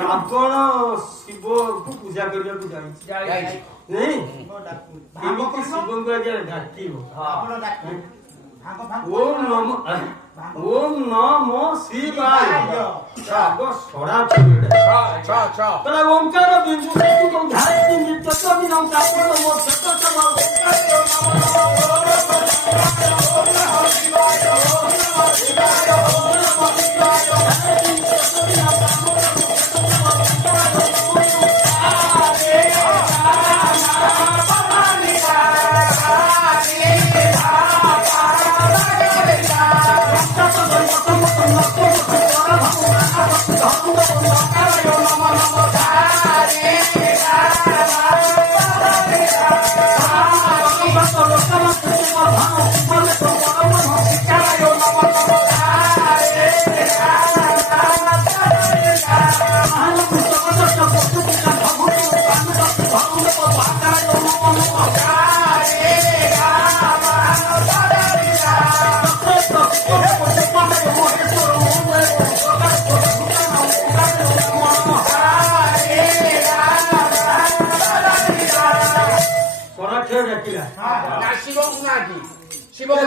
ରାବଣ ଶିବକୁ ପୂଜା କରିବାକୁ ଯାଇଛି ଏମିତି ଶିବଙ୍କୁ ଆଜ୍ଞା ଡାକିବ ଓମ୍ ନମ ଶିବାୟ ଓଙ୍କାର ବିନ୍ଦୁ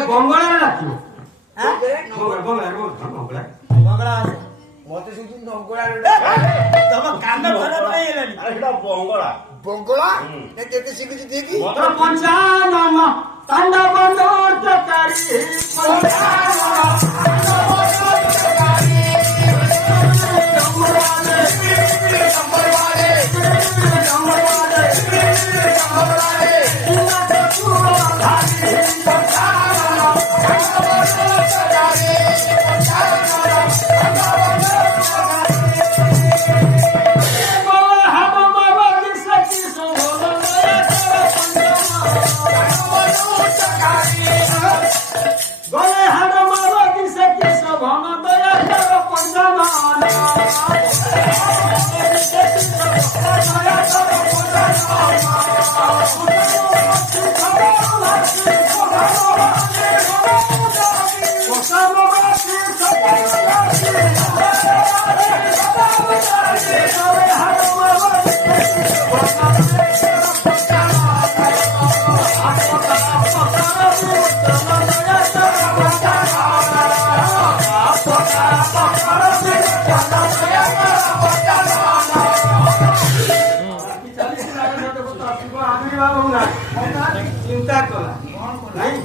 ବଙ୍ଗଳାରେ ଡାକିବ ମତେ ଶୁଭୁଛି ନଙ୍ଗଳାରେ ତମ କାନ ଖରାପ ହେଇଗଲାଣି ବଙ୍ଗଳା କେତେ ଶିଖୁଛି ଠିକ ପଞ୍ଚାନନ କାଣ୍ଡ ବନ୍ଦ গলে হাড় মারা দিছে কি সব चिंता कला नहीं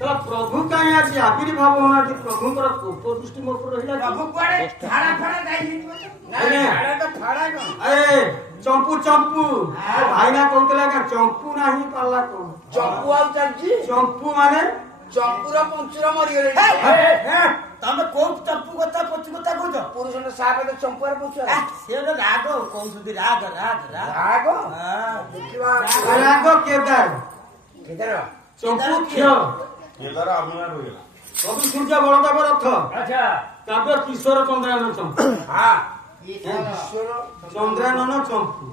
तो प्रभु कहीं आज आविर्भाव होना प्रभुଙ୍କର କୋପ ଦୃଷ୍ଟି ମୋ ଉପରେ ରହିଲା ପ୍ରଭୁ କୁଆଡେ ଝାଡା ଫାଡା ଯାଇନି ଏ ଚମ୍ପୁ ଚମ୍ପୁ ଭାଇନା କହୁଥିଲା କି ଚମ୍ପୁ ନାହିଁ ପାଲା କଣ ଚମ୍ପୁ ଆଉ ଚାଲିଛି ଚମ୍ପୁ ମାନେ ଚମ୍ପୁର ପଞ୍ଚୁର ମରିଗଲେ ତମେ କୋଉ ଚମ୍ପୁ କଥା ପଚୁ କଥା କହୁଛ ପୁରୁଷର ସାପ ଚମ୍ପୁଆର ପଞ୍ଚୁର ସେ ଗୋଟେ ରାଗ କହୁଛନ୍ତି ରାଗ ରାଗ ରାଗ ଦେଖିବା ରାଗ କେଦାର କେଦାର ଚମ୍ପୁ କ୍ଷୀର କେଦାର ଅଭିମାନ ହୋଇଗଲା କବି ସୂର୍ଯ୍ୟ ବଳଦେବ ରଥ ଆଚ୍ଛା କାବ୍ୟ କିଶୋର ଚନ୍ଦ୍ରାନନ ଚମ୍ପୁ ହଁ ଚନ୍ଦ୍ରାନନ ଚମ୍ପୁ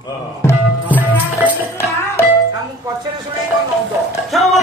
ମୁଁ ପଛରେ ଶୁଣେଇ କଣ ନନ୍ଦ କ୍ଷମା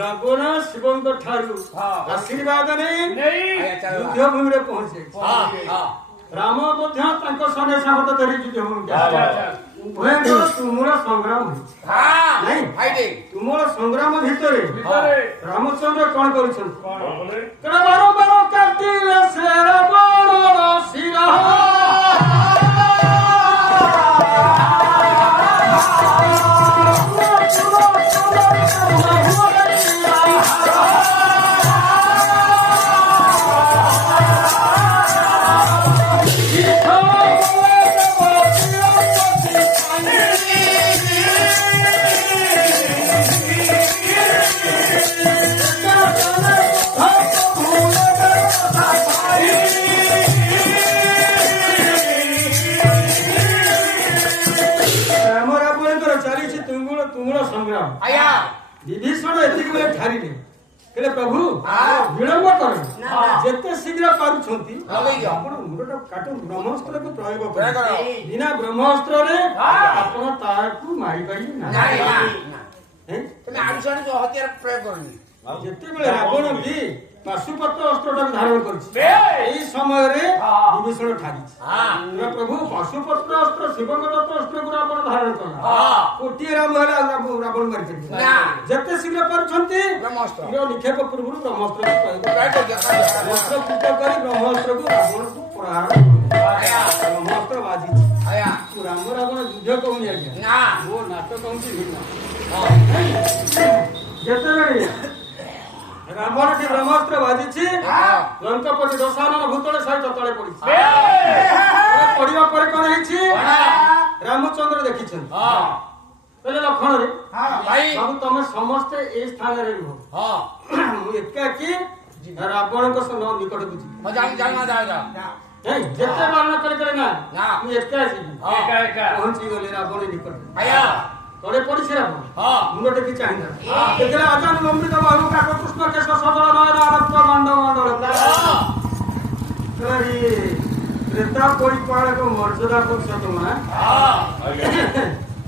ରାବଣ ଶିବଙ୍କ ଠାରୁ ଆଶୀର୍ବାଦ ନେଇ ଯୁଦ୍ଧ ଭୂମିରେ ପହଞ୍ଚେ। ରାମ ମଧ୍ୟ ତାଙ୍କ ସଙ୍ଗେ ସାହସ ଧରି ଯୁଦ୍ଧ ଭୂମିକୁ ଉଭୟଙ୍କର ତୁମର ସଂଗ୍ରାମ ହେଇଛି। ତୁମର ସଂଗ୍ରାମ ଭିତରେ ରାମଚନ୍ଦ୍ର କଣ କରୁଛନ୍ତି? ବାରମ୍ବାର କାଟିଲେ ସେ ରାବଣର ଶିର। ବିଭୀଷଣ ଏତିକି ବେଳେ ଠାରିଲେ କହିଲେ ପ୍ରଭୁ ବିଳମ୍ବ କର ଯେତେ ଶୀଘ୍ର ପାରୁଛନ୍ତି ଆପଣ ମୁଣ୍ଡଟା କାଟନ୍ତୁ ବ୍ରହ୍ମାସ୍ତ୍ରକୁ ପ୍ରୟୋଗ କର। ବିନା ବ୍ରହ୍ମାସ୍ତ୍ରରେ ଆପଣ ତାହାକୁ ମାରିପାରିବେ ନାହିଁ। ଯେତେବେଳେ ରାବଣ ବି ପାଶୁପତ୍ର ଅସ୍ତ୍ରଟାକୁ ଧାରଣ କରିଛି ଏଇ ସମୟରେ ବିଭୀଷଣ ଠାରିଛି ପ୍ରଭୁ ପାଶୁପତ୍ର ଅସ୍ତ୍ର ଶିବଙ୍କ ଦତ୍ତ ଅସ୍ତ୍ରକୁ ରାବଣ ଧାରଣ କଲା କୋଟିଏ ରାମ ହେଲେ ରାବଣ ମାରିପାରିବେ ଯେତେ ଶୀଘ୍ର ପାରୁଛନ୍ତି ନିକ୍ଷେପ ପୂର୍ବରୁ ବ୍ରହ୍ମାସ୍ତ୍ରକୁ ପ୍ରସ୍ତୁତ କରି ବ୍ରହ୍ମାସ୍ତ୍ରକୁ ରାବଣକୁ ପ୍ରହାର ବ୍ରହ୍ମାସ୍ତ୍ର ବାଜିଛି। ରାମ ରାବଣ ଯୁଦ୍ଧ କହୁନି ଆଜ୍ଞା ମୋ ନାଟ କହୁଛି ଭିନ୍ନ। ଯେତେବେଳେ ରାବଣଟି ବ୍ରହ୍ମାସ୍ତ୍ର ବାଜିଛି ଲଙ୍କପତି ଦଶାନନ ଭୂତଳ ସହିତ ତଳେ ପଡିଛି। ପଡିବା ପରେ କଣ ହେଇଛି? ରାମଚନ୍ଦ୍ର ଦେଖିଛନ୍ତି କହିଲେ ଲକ୍ଷ୍ମଣରେ ବାବୁ ତମେ ସମସ୍ତେ ଏଇ ସ୍ଥାନରେ ରୁହ ମୁଁ ଏକାକି ରାବଣଙ୍କ ନିକଟକୁ ଯିବି। ଯେତେ ବର୍ଣ୍ଣ କରି ନା ମୁଁ ଏକା ଯିବି। ପହଞ୍ଚି ଗଲେ ରାବଣ ନିକଟରେ ତଳେ ପଡିଛି ରାବଣ ମୁଣ୍ଡ ଟେକି ଚାହିଁଲା ଦେଖିଲେ ଆଜାନ ଅମୃତ ବାହୁ କାକ କୃଷ୍ଣ କେଶ ସଦଳ ନୟନ ରକ୍ତ ଗଣ୍ଡ ମଣ୍ଡଳ ତ୍ରେତା ପରିପାଳକ ମର୍ଯ୍ୟାଦା ପୁରୁଷୋତ୍ତମା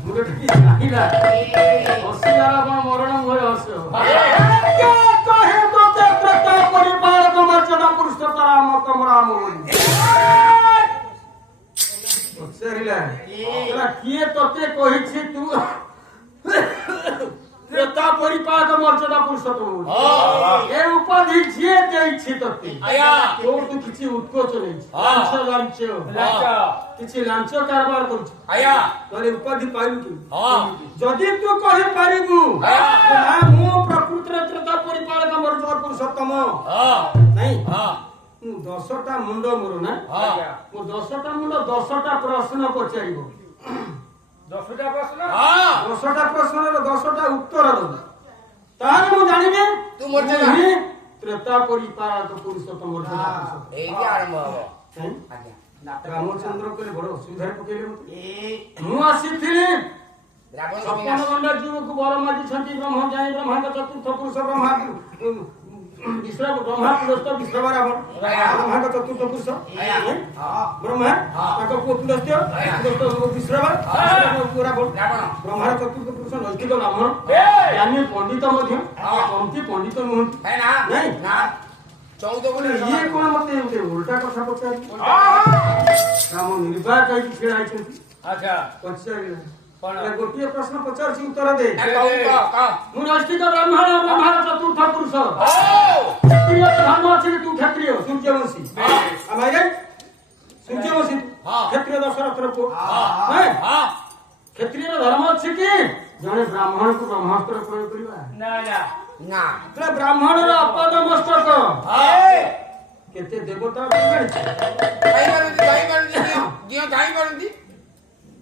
ମୁଣ୍ଡ ଟେକି ଚାହିଁଲା ହସିଲା ରାବଣ ମରଣ ଭୟ ହସ କହେ ତୋତେ ତ୍ରେତା ପରିପାଳକ ମର୍ଯ୍ୟାଦା ପୁରୁଷୋତ୍ତମ ରାମ ତମ ରାମ ବୋଲି ପଚାରିଲା କିଏ ତତେ କହିଛି ତୁ ତ୍ରେତା ପରିପାଳକ ମର୍ଯ୍ୟାଦା ପୁରୁଷୋତ୍ତମ ଏ ଉପାଧି ଯିଏ ଦେଇଛି ତତେ ତୋଠୁ କିଛି ଉତ୍କୋଚ ନେଇଛି କିଛି ଲାଞ୍ଚ କାରବାର କରୁଛୁ ତୋର ଉପାଧି ପାଇବୁ ତୁ ଯଦି ତୁ କହିପାରିବୁ ମୁଁ ପ୍ରକୃତରେ ତ୍ରେତା ପରିପାଳକ ମର୍ଯ୍ୟାଦା ପୁରୁଷୋତ୍ତମ ନାଇଁ 10ଟା ମୁଣ୍ଡ ମୋର ନା ମୁଁ 10ଟା ମୁଣ୍ଡ 10ଟା ପ୍ରଶ୍ନ ପଚାରିବ 10ଟା ପ୍ରଶ୍ନର 10ଟା ଉତ୍ତର ଦବ ତାହେଲେ ମୁଁ ଜାଣିବି ତୁ ତ୍ରେତା ପରିପାଳକ ପୁରୁଷୋତ୍ତମ ରାମଚନ୍ଦ୍ର କହିଲେ ବଡ ଅସୁବିଧାରେ ପକେଇଲେ ମୁଁ ଆସିଥିଲି ସପନ ଗଣ୍ଡା ଜୀବକୁ ବର ମାଗିଛନ୍ତି ବ୍ରହ୍ମ ଯାଇ ବ୍ରହ୍ମାଙ୍କ ଚତୁର୍ଥ ପୁରୁଷ ବ୍ରହ୍ମା ବ୍ରହ୍ମା ପୁରସ୍ତ ବିଶ୍ରବ ରାବଣ ବ୍ରହ୍ମାଙ୍କ ଚତୁର୍ଥ ପୁରୁଷ ବ୍ରହ୍ମା ତାଙ୍କ ପୁଅ ପୁରସ୍ତ ବିଶ୍ରବ ରାବଣ ବ୍ରହ୍ମାର ଚତୁର୍ଥ ପୁରୁଷ ନୈତିକ ବ୍ରାହ୍ମଣ ଜ୍ଞାନୀ ପଣ୍ଡିତ ମଧ୍ୟ କମତି ପଣ୍ଡିତ ନୁହନ୍ତି ନାଇଁ ଇଏ କଣ ମତେ ଓଲଟା କଥା ପଚାରି ରାମ ନିର୍ବାହ କହିକି ଛିଡା ହେଇଛନ୍ତି ପଚାରିଲେ ଗୋଟିଏ ପ୍ରଶ୍ନ ପଚାରୁଛି ଉତ୍ତର ଦେ ମୁଁ ନୈଷ୍ଠିକ ବ୍ରାହ୍ମଣ ବ୍ରହ୍ମାର ଚତୁର୍ଥ ପୁରୁଷ ଧର୍ମ ଅଛି ତୁ କ୍ଷତ୍ରିୟ ସୂର୍ଯ୍ୟବଂଶୀ ସୂର୍ଯ୍ୟବଂଶୀ କ୍ଷତ୍ରିୟ ଦଶରଥର ପୁଅ କ୍ଷତ୍ରିୟର ଧର୍ମ ଅଛି କି ଜଣେ ବ୍ରାହ୍ମଣକୁ ବ୍ରହ୍ମାସ୍ତ୍ର ପ୍ରୟୋଗ କରିବା ବ୍ରାହ୍ମଣର ଅପଦ ମସ୍ତକ କେତେ ଦେବତା ଜାଣିଛି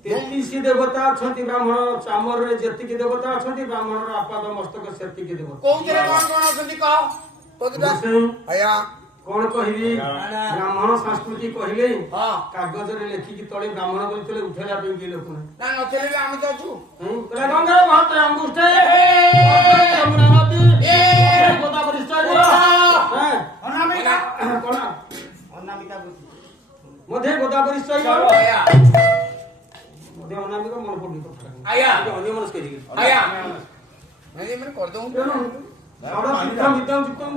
33 ଦେବତା ଅଛନ୍ତି ବ୍ରାହ୍ମଣ ଚାମରରେ ଯେତିକି ଦେବତା ଅଛନ୍ତି ବ୍ରାହ୍ମଣର ଆପାଦ ମସ୍ତକ ସେତିକି ଦେବତା କଣ କହିବି ବ୍ରାହ୍ମଣ ସଂସ୍କୃତି କହିଲେ କାଗଜରେ ଲେଖିକି ତଳେ ବ୍ରାହ୍ମଣ କରିଥିଲେ ଉଠେଇଲା ପାଇଁ କିଏ ଲୋକ ନାହିଁ ଆମେ ତ ଅଛୁ ଗଙ୍ଗା ଭାତ ଅଙ୍ଗୁଷ୍ଠେ ଯମୁନା ନଦୀ ଗୋଦାବରୀ ମଧ୍ୟ ଗୋଦାବରୀ ଷଡ଼ତୀର୍ଥ ମିଦଂ ଯୁକ୍ତଂ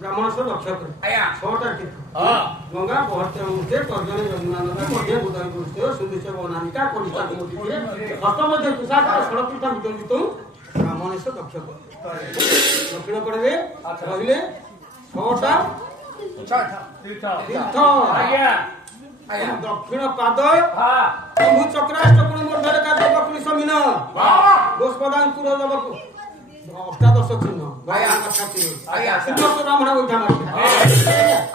ବ୍ରାହ୍ମଣ ସହ ରକ୍ଷା କରେ। ଆଜ୍ଞା। 6ଟା ତୀର୍ଥ ହଁ ଗଙ୍ଗା ବହର୍ତ୍ତେ କର୍ଜନେ ଯମୁନା ନଦୀ ମଧ୍ୟ ଗୋଦାବରୀ ପୁରୁଷ ସୁନ୍ଦୁଚ ବନାନିକା କନିଷ୍ଠା କୁମୁଦିରେ ହସ୍ତ ମଧ୍ୟ ତୁଷାର ଷଡ଼ତୀର୍ଥ ମିଦଂ ଯୁକ୍ତଂ ବ୍ରାହ୍ମଣ ସହ ରକ୍ଷା କରେ। ଦକ୍ଷିଣ କଡ଼ରେ ରହିଲେ 6ଟା ତୀର୍ଥ। ଆଜ୍ଞା ଦକ୍ଷିଣ ପାଦ ହଁ ଶମ୍ଭୁ ଚକ୍ରାଷ୍ଟ ଗୁଣ ମଧ୍ୟରେ କାର୍ଯ୍ୟ ବକୁଳି ସମୀନ ଗୋସ୍ପଦାଙ୍କୁର ଦବକୁ ଅଷ୍ଟାଦଶ ଚିହ୍ନ ଆଜ୍ଞା। ସିଦ୍ଧସ୍ଥ ବ୍ରାହ୍ମଣ ଗୋଇଠା ମାରିଥିଲା।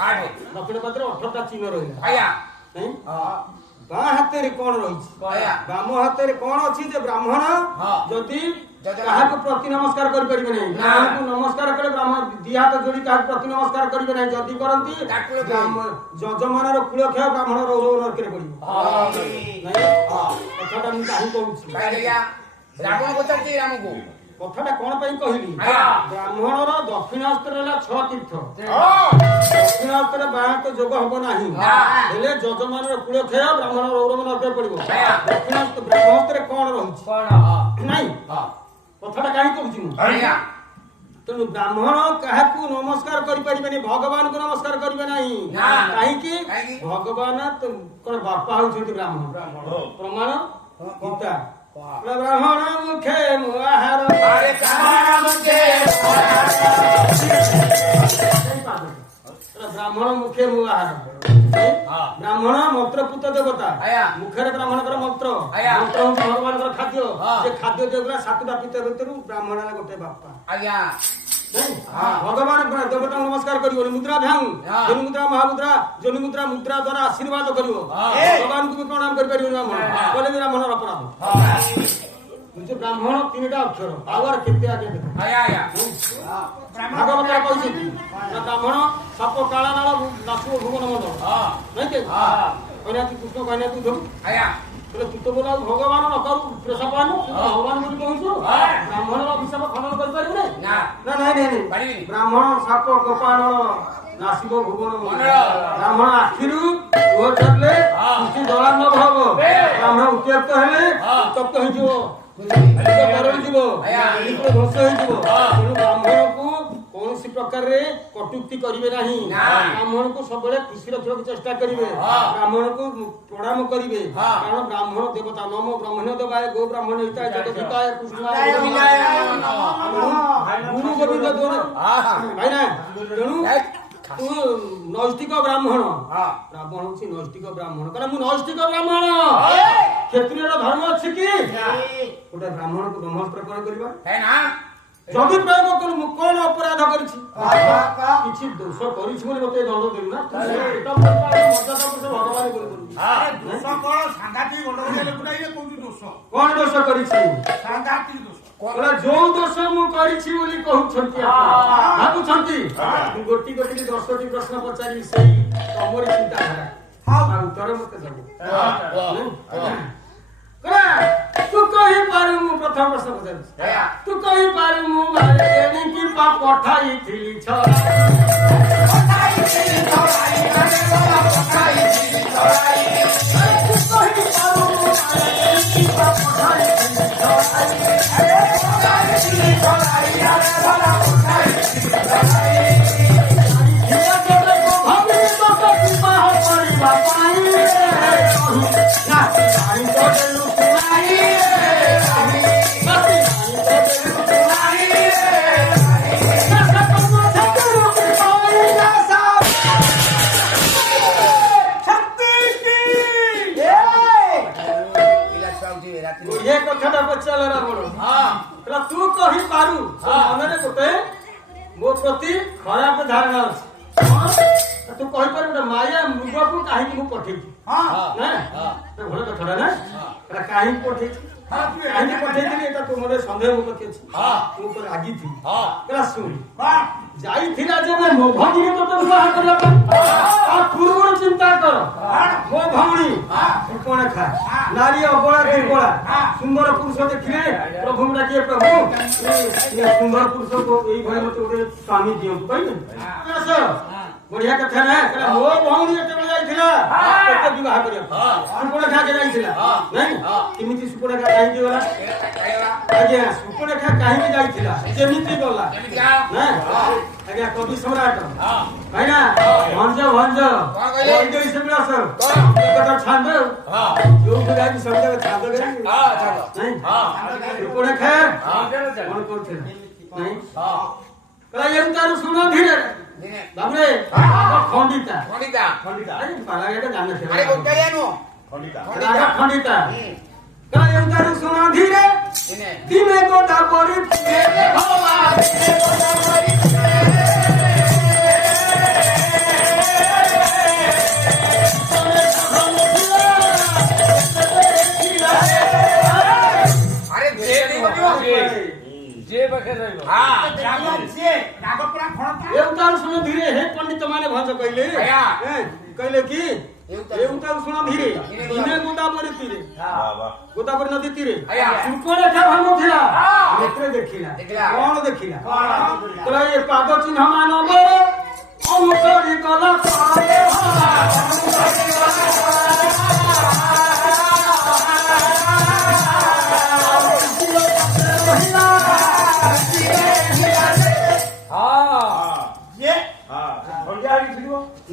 ଆଠେ ଦକ୍ଷିଣ ପାଦରେ 18ଟା ଚିହ୍ନ ରହିଲା। ଆଜ୍ଞା ନାଇଁ? ବାଁ ହାତରେ କଣ ରହିଛି? ଆଜ୍ଞା। ବାମ ହାତରେ କଣ ଅଛି ଯେ ବ୍ରାହ୍ମଣ ହଁ। ଯଦି ଯଜମାନ। କାହାକୁ ପ୍ରତି ନମସ୍କାର କରିପାରିବେ ନାହିଁ, ନା। କାହାକୁ ନମସ୍କାର କଲେ ବ୍ରାହ୍ମଣ ଦି ହାତ ଯୋଡି କାହାକୁ ପ୍ରତି ନମସ୍କାର କରିବେ ନାହିଁ, ଯଦି କରନ୍ତି ତାକୁ ଯଜମାନର କୁଳକ୍ଷୟ ବ୍ରାହ୍ମଣର ଔରବ ନରକରେ ପଡିବ। ନାଇଁ? କଥାଟା ମୁଁ କାହିଁ କହୁଛି, ଆଜ୍ଞା ରାବଣ ପଚାରୁଛି ରାମକୁ କଥାଟା କଣ ପାଇଁ କହିଲି? ଆଜ୍ଞା। ବ୍ରାହ୍ମଣର ଦକ୍ଷିଣ ହସ୍ତରେ ହେଲା 6 ତୀର୍ଥ। ହଁ ଦକ୍ଷିଣ ହସ୍ତରେ ବାଁ ହାତ ଯୋଗ ହବ ନାହିଁ, ନା। ହେଲେ ଯଜମାନର କୁଳକ୍ଷୟ ବ୍ରାହ୍ମଣର ଔରବ ନରକରେ ପଡିବ। ଆଜ୍ଞା। ଦକ୍ଷିଣ ହସ୍ତ ବ୍ରାହ୍ମଣ ହସ୍ତରେ କଣ ରହିଛି? କଣ ନାଇଁ, କଥାଟା କାହିଁ କହୁଛି ମୁଁ? ଆଜ୍ଞା ତେଣୁ ବ୍ରାହ୍ମଣ କାହାକୁ ନମସ୍କାର କରିପାରିବେନି, ଭଗବାନଙ୍କୁ ନମସ୍କାର କରିବେ ନାହିଁ। ନା। କାହିଁକି? କାହିଁକି? ଭଗବାନ କଣ ବାପା ହଉଛନ୍ତି ବ୍ରାହ୍ମଣ। ପ୍ରମାଣ ଗୀତା ବ୍ରାହ୍ମଣ ମୁଖେ ମୁଁ ଆହାର। ଆରେ ବ୍ରାହ୍ମଣ ମୁଖେ ବ୍ରାହ୍ମଣ ମୁଖେ ମୁଁ ଆହାର। ବ୍ରାହ୍ମଣ ମନ୍ତ୍ରପୁତ ଦେବତା। ଆଜ୍ଞା। ମୁଖରେ ବ୍ରାହ୍ମଣଙ୍କର ମନ୍ତ୍ର, ଆଜ୍ଞା। ମନ୍ତ୍ର ହଉଛି ଭଗବାନଙ୍କର ଖାଦ୍ୟ। ହଁ। ସେ ଖାଦ୍ୟ ଦେଉଥିଲା 7ଟା ପିତା ଭିତରୁ ବ୍ରାହ୍ମଣ ହେଲା ଗୋଟେ ବାପା। ଆଜ୍ଞା ଭଗବାନ ଦେବତାଙ୍କୁ ନମସ୍କାର କରିବନି, ମୁଦ୍ରା ଭ୍ୟାଙ୍ଗ ହଁ। ଯୋନି ମୁଦ୍ରା ମହାମୁଦ୍ରା ଯୋନି ମୁଦ୍ରା ମୁଦ୍ରା ଦ୍ୱାରା ଆଶୀର୍ବାଦ କରିବ। ହଁ। ଭଗବାନଙ୍କୁ ବି ପ୍ରଣାମ କରିପାରିବନି ବ୍ରାହ୍ମଣ, ହଁ। କଲେ ବି ବ୍ରାହ୍ମଣର ଅପରାଧ। ବ୍ରାହ୍ମଣ 3ଟା ଅକ୍ଷର, ପାୱାର କେତେ ଆଗେ ଦେଖ। ଆଜ୍ଞା ଆଜ୍ଞା ଭାଗବତରେ କହିଛନ୍ତି ବ୍ରାହ୍ମଣ ସାପ କାଳ ନାଳ ନାଶୁବ ଭୁବନ ମଣ୍ଡଳ। ହଁ ନାଇଁ କି? ହଁ କହିନାହାନ୍ତି କୃଷ୍ଣ କହିନାହାନ୍ତି ଧରୁ ଆଜ୍ଞା ହେଲେ ତୁ ତ ବୋଲା ଭଗବାନ ନ କରୁ ପ୍ରେସପ ଆଣୁ, ତୁ ତ ଭଗବାନ ବୋଲି କହୁଛୁ। ବ୍ରାହ୍ମଣର ଅଭିଶାପ ଖଣ୍ଡନ କରିପାରିବୁ ନା ନା? ନାଇଁ ପାରିବିନି। ବ୍ରାହ୍ମଣ ସାପ ଗୋପାଳ ନାସିବ ଭୁବନ ମଣ୍ଡଳ। ବ୍ରାହ୍ମଣ ଆଖିରୁ ଲୁହ ଛାଡ଼ିଲେ କିଛି ଜଳାର୍ଣ୍ଣବ ହବ। ବ୍ରାହ୍ମଣ ଉତ୍ତ୍ୟକ୍ତ ହେଲେ ଉତ୍ତପ୍ତ ହେଇଯିବ, ତରଳିଯିବ, ଧ୍ୱଂସ ହେଇଯିବ। ତେଣୁ ବ୍ରାହ୍ମଣକୁ କୌଣସି ପ୍ରକାରରେ କଟୁକ୍ତି କରିବେ ନାହିଁ। ବ୍ରାହ୍ମଣକୁ ସବୁବେଳେ ଖୁସି ରଖିବାକୁ ଚେଷ୍ଟା କରିବେ। ବ୍ରାହ୍ମଣକୁ ପ୍ରଣାମ କରିବେ, କାରଣ ବ୍ରାହ୍ମଣ ଦେବତା। ନମୋ ବ୍ରହ୍ମଣ୍ୟ ଦେବାୟ ଗୋ ବ୍ରାହ୍ମଣ ହିତାୟ ଜଗଦ୍ଧିତାୟ କୃଷ୍ଣାୟ ଗୁରୁ ଗୋବିନ୍ଦ ଦୋରେ ଭାଇ ନା। ତେଣୁ ତୁ ନୈଷ୍ଠିକ ବ୍ରାହ୍ମଣ। ବ୍ରାହ୍ମଣ ହଉଛି ନୈଷ୍ଠିକ ବ୍ରାହ୍ମଣ, କାରଣ ମୁଁ ନୈଷ୍ଠିକ ବ୍ରାହ୍ମଣ। କ୍ଷତ୍ରିୟର ଧର୍ମ ଅଛି କି ଗୋଟେ ବ୍ରାହ୍ମଣକୁ ବ୍ରହ୍ମାସ୍ତ୍ର ପ୍ରୟୋଗ କରିବା? ଯଦି ପ୍ରୟୋଗ କରୁ ମୁଁ କଣ ଅପରାଧ କରିଛି? କିଛି ଦୋଷ କରିଛି ବୋଲି ମତେ ଦଣ୍ଡ ଦେବୁ ନା? ଭଗବାନ କଣ ଦୋଷ କରିଛି? ଯୋଉ ଦୋଷ ମୁଁ କରିଛି ବୋଲି କହୁଛନ୍ତି, ଭାବୁଛନ୍ତି ଗୋଟି ଗୋଟି 10ଟି ପ୍ରଶ୍ନ ପଚାରି ସେଇ ତମରି ଚିନ୍ତାଧାରା ଉତ୍ତର ମତେ ଦେବୁ। ତୁ କହିପାରୁ, ମୁଁ ପ୍ରଥମ ପ୍ରଶ୍ନ ପଚାରୁଛି, ତୁ କହିପାରୁ ମୁଁ ଏଣିକି ପଠାଇଥିଲି ଏ କଥାଟା ପଚାରିଲା ରାବଣ। ତୁ କହିପାରୁ, ମନରେ ଗୋଟେ ମୋ ପ୍ରତି ଖରାପ ଧାରଣା ଅଛି। ତୁ କହିପାରୁ ଗୋଟେ ମାୟା ମୃଗକୁ କାହିଁକି ମୁଁ ପଠେଇଛି? ଭଲ କଥାଟା ନା? କାହିଁକି ପଠେଇଛି, କାହିଁକି ପଠେଇଥିଲି ଏଟା ତୁ ମୋର ସନ୍ଦେହ ମୋ ପ୍ରତି ଅଛି। ତୁ ଉପରେ ରାଗିଥିଲି। ଶୁଣ, ଯାଇଥିଲା ଯେ ମୋ ଭଗିନୀ ତୋତେ ବିବାହ କରିବା ପାଇଁ। ପୂର୍ବରୁ ଚିନ୍ତା କର, ମୋ ଭଉଣୀ ସୁପର୍ଣ୍ଣେଖା ନାରୀ ଅବଳା ଦୁର୍ବଳା, ସୁନ୍ଦର ପୁରୁଷ ଦେଖିଲେ ପ୍ରଭୁଙ୍କୁ ଡାକିଏ, ପ୍ରଭୁ ସୁନ୍ଦର ପୁରୁଷକୁ ଏଇଭଳି ମତେ ଗୋଟେ ସ୍ୱାମୀ ଦିଅନ୍ତୁ କହିଲେ। बढ़िया कथा ना कहला मो भौणी एते बेला जाइथिला केते विवाह करिया सुपणखा के जाइथिला नहीं किमिति सुपणखा काहे कि गला आज्ञा सुपणखा काहे कि जाइथिला केमिति गला ना आज्ञा कवि सम्राट भाइना भंज कोन गई से मिला सर कथा छांद जो गुराई शब्द छांद गई नहीं सुपणखा कोन करथिला नहीं कहला एम तारु सुनो धीरे बाबरे खंडिता अरे पालागेटा जाने थे अरे गोटायानो राजा खंडिता कहला एम तारु सुनो धीरे दिने गोटा परी भवा दिने गोटा परी जे बखेर रहिलो हां राम जे रागपुरा खणता एवतार सुनो धीरे हे पंडित माने भंज कहले कहले की एवतार सुनो धीरे दिने गोटा परी तीरे गोटा परी नदी तीरे सुपरे खा भांगो थिला नेत्रे देखिला कोन देखिला कहला ये पाद चिन्ह मानब अनुसरी कला पाए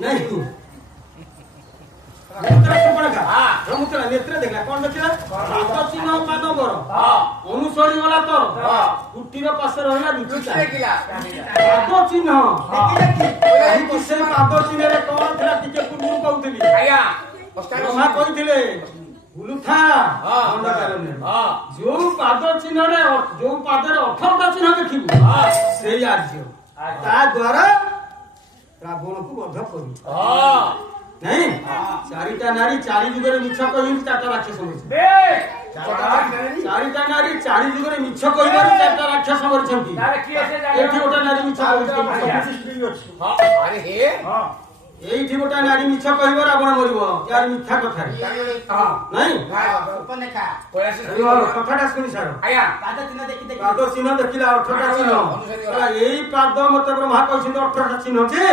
नहीं नेत्र सुपणखा मुत्र नेत्र देखला कोन देखला पाद चिन्ह मानबर अनुसरी वाला तोर कुटीर पास रहला दुटा देखिला पाद चिन्ह देखि किसे पाद चिन्ह रे कोन थला टिके पूर्व कहउतली आया ब्रह्मा कहिथिले गुलुथा मंडा करने जो पाद चिन्ह रे जो पाद रे 18टा चिन्ह देखिबु सेई आर्य ता द्वारा रावण को बध करी नहीं चारिटा नारी चारि जुगरे मिछ कहि चारटा राक्षस मरछि चारिटा नारी चारि जुगरे मिछ कहिबार चारटा राक्षस मरछंती एठी गोटा नारी मिछ कहि अरे हे एठी गोटा नारी मिछ कहिबार रावण मरिबो यार मिथ्या कथा नहीं सुपणखा कोयासे कथाटा सुनि सार आया पाद चिन्ह देखि पाद चिन्ह देखिला 18टा चिन्ह एई पाद मते ब्रह्मा कहिसेन 18टा चिन्ह छे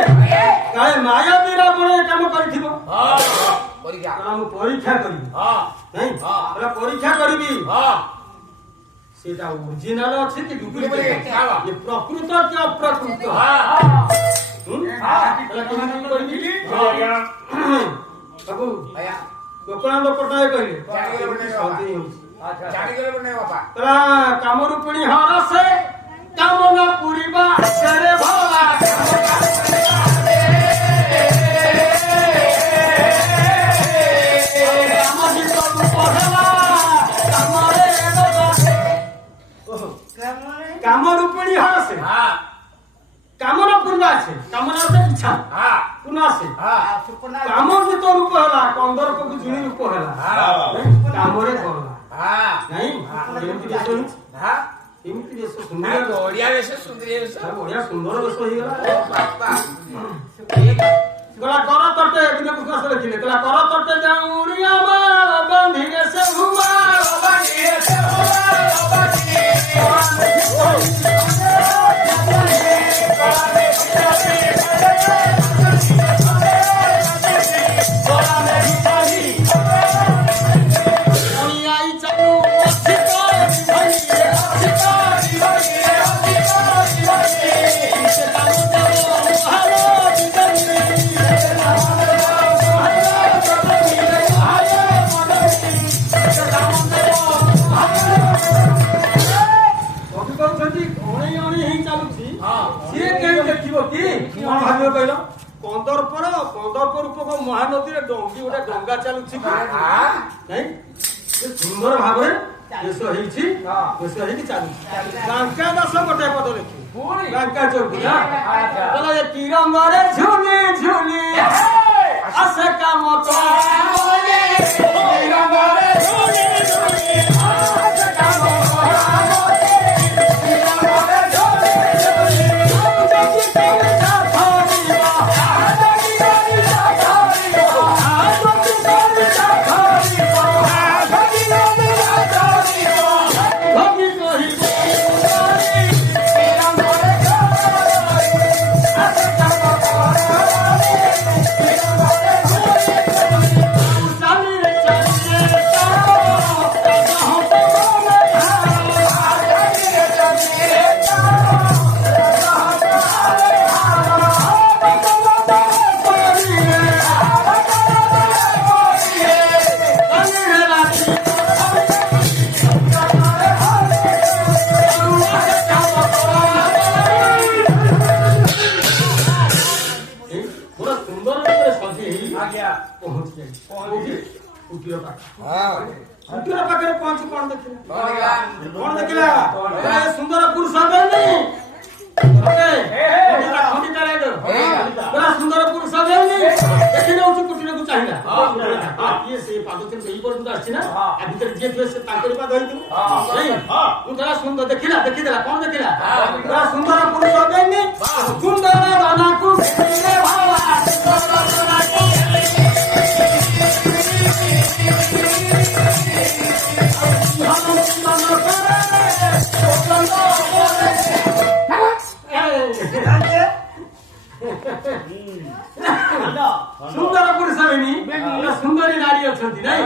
काहे माया रावण ए काम करथिबो परीक्षा हम परीक्षा करी नहीं हमरा परीक्षा करबी सेटा ओरिजिनल अछि कि डुप्लीकेट ये प्रकृत कि अप्रकृत बाबू आया गोपाल पटाय कहले जानी गले बने बापा तला कामरूपिणी हर से कामना पूरीबा करे भला कामरूपिणी हर से कामना पूर्वा আছে कामना से इच्छा पुना से काम जे तो रूप हला कंदर को जुनी रूप हला कामरे करला नहीं एमती देश सुंदर बढ़िया वेश सुंदर वेश बढ़िया सुंदर वेश होई बापा गला कर तटे बिना पुष्कर से लिखले गला कर तटे जाऊरिया माल बंधी रे से हुमाल बंधी रे से हुमाल बंधी महानदी डंगी गोटे डंगा चलुची नहीं सुंदर भाव देश होती चलुची लंका दास गोटे पद लिखी लंका चौकी तिरंगरे झुली झुली आसे काम ପୁରା ସୁନ୍ଦର ରୂପରେ ସଜେଇ ଆଜ୍ଞା ପହଞ୍ଚି ଯାଇଛି କୋଉଠି? କୁଟୀର ପାଖରେ ହଁ କୁଟୀର ପାଖରେ ପହଞ୍ଚି କଣ ଦେଖିଲା? କଣ ଦେଖିଲା? କଣ ଦେଖିଲା? ଏ ସୁନ୍ଦର ପୁରୁଷ ବେଉନି ପୁରା ସୁନ୍ଦର ପୁରୁଷ ବେଉନି ଦେଖି ନେଉଛି କୁଟୀରକୁ ଚାହିଁଲା କିଏ ସେ ପାଦ ଚିହ୍ନ ଏଇ ପର୍ଯ୍ୟନ୍ତ ଆସିଛି ନା ଆ ଭିତରେ ଯିଏ ଥିବେ ସେ ତାଙ୍କରି ପାଦ ହେଇଥିବ ପୁରା ସୁନ୍ଦର ଦେଖିଦେଲା କଣ ଦେଖିଲା? ପୁରା ସୁନ୍ଦର ପୁରୁଷ ବେଉନି ସୁନ୍ଦର ଦାନାକୁ ସୁନ୍ଦର ପୁରୁଷ ବେନି ସୁନ୍ଦରୀ ନାରୀ ଅଛନ୍ତି ନାଇଁ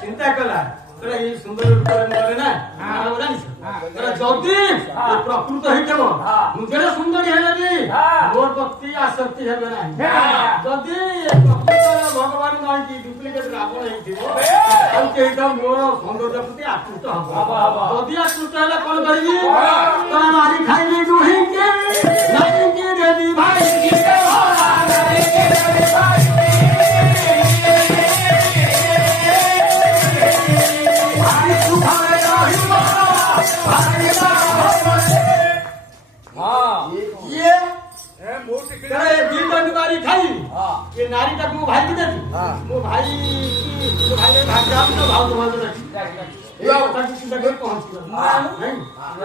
ଚିନ୍ତା କଲା ଏଇ ସୁନ୍ଦର ରୂପରେ ମରେ ନା ଜାଣିଛ ଯଦି ପ୍ରକୃତ ହେଇଥିବ ମୁଁ ଯେତେ ସୁନ୍ଦରୀ ହେଲେ ବି ମୋର ପ୍ରତି ଆସକ୍ତି ହେବେ ନାହିଁ ଯଦି ପ୍ରକୃତ ଭଗବାନ ନହେଇକି ଡୁପ୍ଲିକେଟ ରାବଣ ହେଇଥିବ ଆଉ କେହି ତ ମୋର ସୌନ୍ଦର୍ଯ୍ୟ ପ୍ରତି ଆକୃଷ୍ଟ ହବ ଯଦି ଆକୃଷ୍ଟ ହେଲେ କଣ କରିବି ମାରି ଖାଇବି ଦୁହିଁକି ନାଇକି ଦେବି ଭାଇ नारीटा को भाई की मो भाई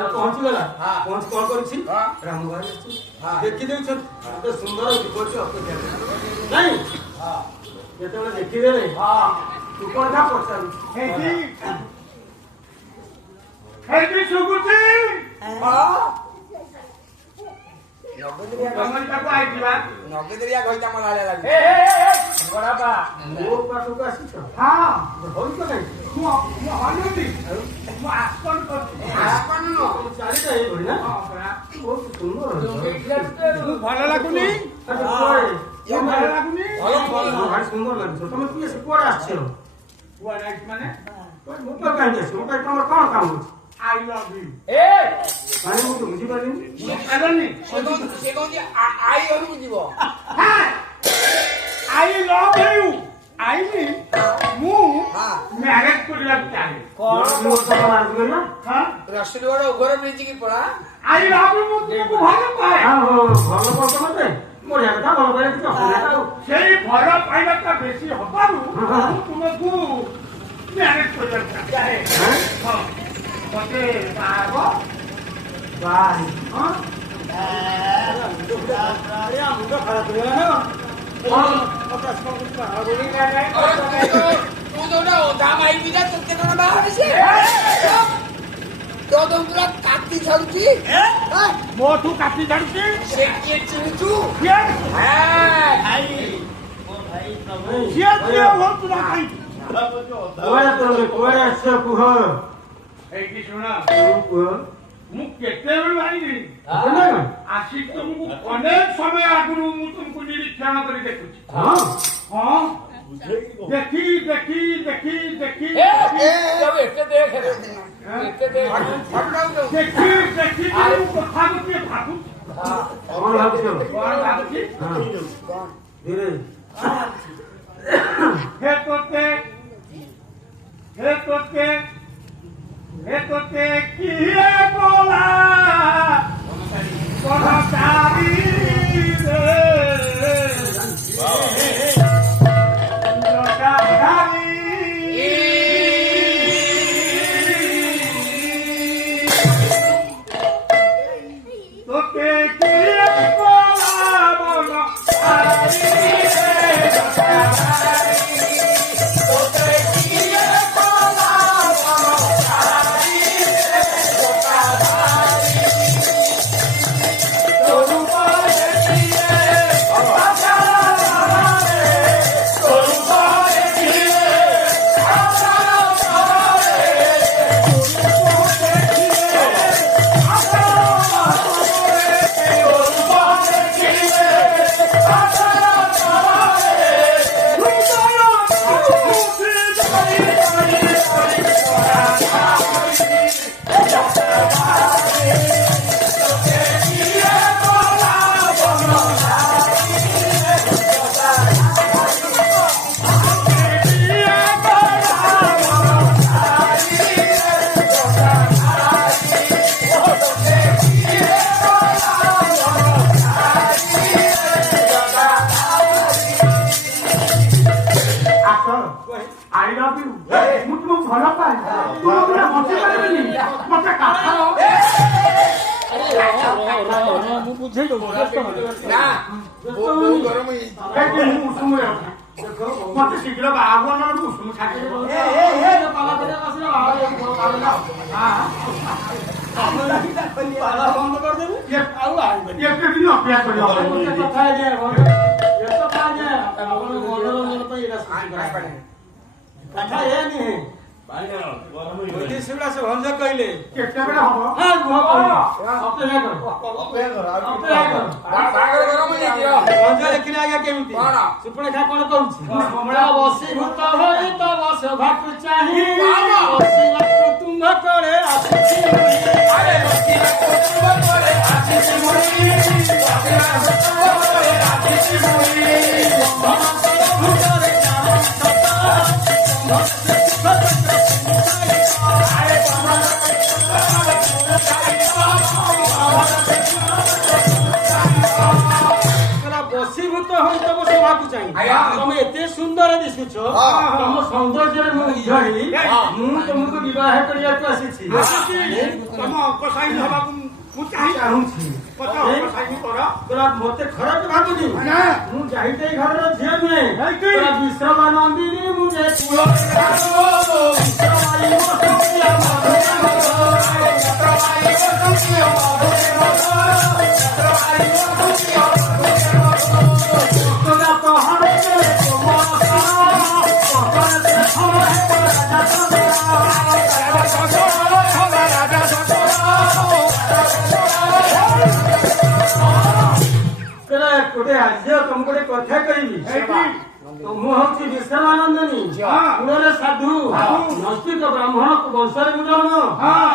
पहुंच गला पहुंच कौन कर देखी दे सुंदर नहीं देखीदे तू कौन था पचार ନଗେଦରିଆ କହିତା ମନ ଆଲେ ଲାଗି ବଡାପା ମୋ ପାଖକୁ ଆସିଛ ହଁ ହଉଛ କାଇଁ ମୁଁ ହଲୁତି ମୁଁ ଆସ୍ପନ କରୁଛି ଆସ୍ପନ ନ ଚାରିଟା ହେଇଗଲି ନା ବହୁତ ସୁନ୍ଦର ଭଲ ଲାଗୁନି ଭଲ ଲାଗୁନି ଭାରି ସୁନ୍ଦର ଲାଗୁଛ ତମେ କିଏ ସେ କୁଆଡେ ଆସିଛ କୁଆଡେ ଆଇଛି ମାନେ ମୁଁ ତ କାହିଁକି ଆସିବ ମୋ ପାଇଁ ତମର କଣ କାମ ଅଛି I love you. ମାନେ ମୁଁ ତ ବୁଝିପାରିଲିନି ସେ କହୁଛି ଆଇ ଘରକୁ ଯିବ I love you. I mean ମୁଁ ମ୍ୟାରେଜ କରିବାକୁ ଚାହେଁ ରସୁଲ ଗଡ଼ ଉଘର ମିଳିଛି କି ପଳା I love you ମୁଁ ତୁମକୁ ଭଲ ପାଏ ଭଲ ପାଉଛ ମତେ ବଢିଆ କଥା ଭଲ ପାଇଲେ କିଛି ଅସୁବିଧା ଆଉ ସେଇ ଭଲ ପାଇବାଟା ବେଶୀ ହବାରୁ ମୁଁ ତୁମକୁ ମ୍ୟାରେଜ କରିବାକୁ ଚାହେଁ ମତେ ବାହାବ ମୁଣ୍ଡ ଖରାପ ହେଇଗଲା ତୁ ଯୋଉଟା ଅଧା ମାଇବି ଯା ତୁ କେତେ ଟଙ୍କା ବାହାରେ ସେ ତୋ ତ ପୁରା କାଟି ଛାଡୁଛି ମୋଠୁ କାଟି ଛାଡୁଛି ସେ କିଏ ଚିହ୍ନିଛୁ କିଏ କୁଆଡେ ଆସିଛ କୁହ ଏଇଠି ଶୁଣ ମୁଁ କେତେବେଳେ ବାହାରିଲି ଆସିକି ତୁମକୁ ଅନେକ ସମୟ ଆଗରୁ ମୁଁ ତୁମକୁ ନିରୀକ୍ଷଣ କରି ଦେଖୁଛି ହଁ ଦେଖି ଦେଖି ଦେଖି ଦେଖି ଦେଖି ଦେଖି କଥା ଗୋଟିଏ ଭାବୁଛି କଣ ଭାବୁଛ କଣ ଭାବୁଛି ଧୀରେ हे तोते किए बोला कोनकारी रे तोते किए बोला बोलो I love you. ମୁଁ ତୁମକୁ ଭଲ ପାଏ। ତୁମ ବିନା ବଞ୍ଚି ପାରିବିନି। ମୋତେ କାଖାଅ। ମୁଁ ବୁଝେଇ ଦଉଛି ନା ବହୁତ ଗରମ ହେଇଛି। ମୁଁ ଉଷୁମ ଯାଉଛି। ମୋତେ ଶୀଘ୍ର ବାହାଘର ନହେଲେ ଉଷୁମ ଛାଡ଼ିଦେବ। ବନ୍ଦ କରିଦେବୁ ଆଉ ଆଣିବେନି। ଏତେ ଦିନ ଅପେକ୍ଷା କରିବା କଥା ମନୋରଞ୍ଜନ ପାଇଁ ଏଇଟା କଥା ଏନି ସେଗୁଡା ସେ ଭଞ୍ଜ କହିଲେ କେତେବେଳେ ହବ? ଅପେକ୍ଷା କର ଭଞ୍ଜ ଦେଖିଲେ ଆଜ୍ଞା କେମିତି ସୁପର୍ଣ୍ଣେଖା କଣ କହୁଛି ବସୀଭୂତ ହୋଇ ତ ସଭାକୁ ଚାହିଁ ବସିବାକୁ ତୁମ୍ଭ କରେ ଆସିଛି ବସୀଭୂତ ହୋଇ ତମ ସଭାକୁ ଚାହିଁ ତମେ ଏତେ ସୁନ୍ଦର ଦିଶୁଛ ତମ ସୌନ୍ଦର୍ଯ୍ୟରେ ମୁଁ ଉଝଳି ମୁଁ ତମକୁ ବିବାହ କରିବାକୁ ଆସିଛି ତମ ଅଙ୍କ ସାଇନ୍ ହବାକୁ ମୁଁ ଚାହୁଁଛି। ମତେ ଖରାପ ଭାବୁନି ମୁଁ ଚାହିଁତେ ଏଇ ଘରର ଝିଅ ନୁହେଁ ବିଶ୍ରମ ନନ୍ଦିନୀ ମୁଁ ଗୋଟେ ଆର୍ଯ୍ୟ ତମକୁ ଗୋଟେ କଥା କହିବି ମୁଁ ହଉଛି ବିଶ୍ରାମାନନ୍ଦନୀ କୁଳରେ ସାଧୁ ନୈଷ୍ଠିକ ବ୍ରାହ୍ମଣ ବଂଶରେ ମୁଁ ଜନ୍ମ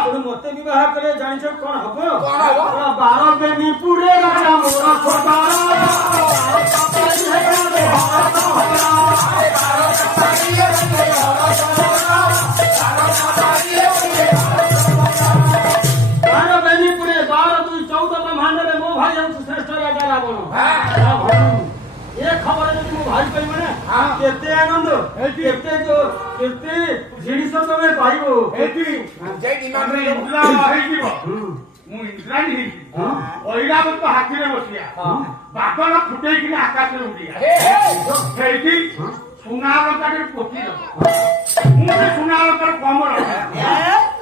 ତେଣୁ ମତେ ବିବାହ କଲେ ଜାଣିଛ କଣ ହବ 12 ବେନି ପୁରେ ରାଜା ମୋର ବେନିପୁରେ 12 2 14 ବ୍ରହ୍ମାଣ୍ଡରେ ମୋ ଭାଇ ହଉଛି ଶ୍ରେଷ୍ଠ ରାଜା ରାବଣ ଏ ଖବର ଯଦି ମୁଁ ଭାଇ କହିବ ନା କେତେ ଆନନ୍ଦ କେତେ ଜିନିଷ ତମେ ପାଇବ ମୁଁ ଇନ୍ଦ୍ରାଣୀ ହେଇଛି ଐରାବତ ହାତୀରେ ବସିଆ ବାଦଲ ଫୁଟେଇକିରି ଆକାଶରେ ଉଡିଆ ସେଇଠି ସୁନାଳତାରେ ପୋତି ଦବ ମୁଁ ସେ ସୁନାଳତାର କମଳ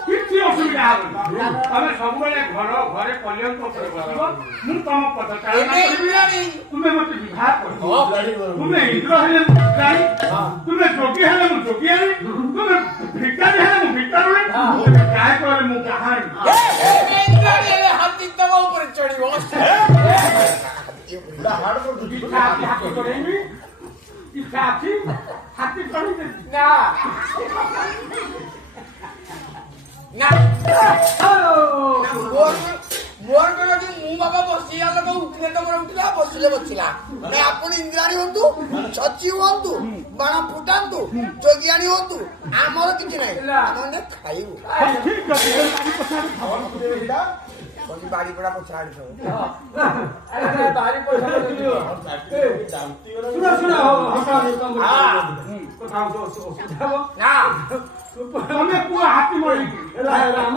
କିଛି ଅସୁବିଧା ହବନି ତମେ ସବୁବେଳେ ଘରେ ପର୍ଯ୍ୟନ୍ତ ଉପରେ ବସିବ ମୁଁ ତମ ପଦଚାରଣା କରିବି ତୁମେ ମତେ ବିବାହ କରିବ ତୁମେ ଇନ୍ଦ୍ର ହେଲେ ମୁଁ ଇନ୍ଦ୍ରାଣୀ ତୁମେ ଯୋଗୀ ହେଲେ ମୁଁ ଯୋଗୀ ହେଲି ତୁମେ ଭିକାରୀ ହେଲେ ମୁଁ ଭିକାରୀ ଗାୟକ ହେଲେ ମୁଁ ଗାହାଣୀ ହାତୀ ତମ ଉପରେ ଚଢିବ ଇଚ୍ଛା ଅଛି ହାତୀ ଚଢିଦେବି ମୋର ଯଦି ମୁଁ ବାବା ବସିଲା ଲୋକ ଉଠିଲେ ତମର ଉଠିଲା ବସିଲେ ବସିଲା ଆପଣ ଇନ୍ଦ୍ରାଣୀ ହୁଅନ୍ତୁ ସଚି ହୁଅନ୍ତୁ ବାଣ ଫୁଟାନ୍ତୁ ଯୋଗିଆଣୀ ହୁଅନ୍ତୁ ଆମର କିଛି ନାହିଁ ଆମେ ଖାଇବୁ ବାଡି ପଡା ପଛା ତମେ ପୁଅ ହାତୀ ମରି ରାମ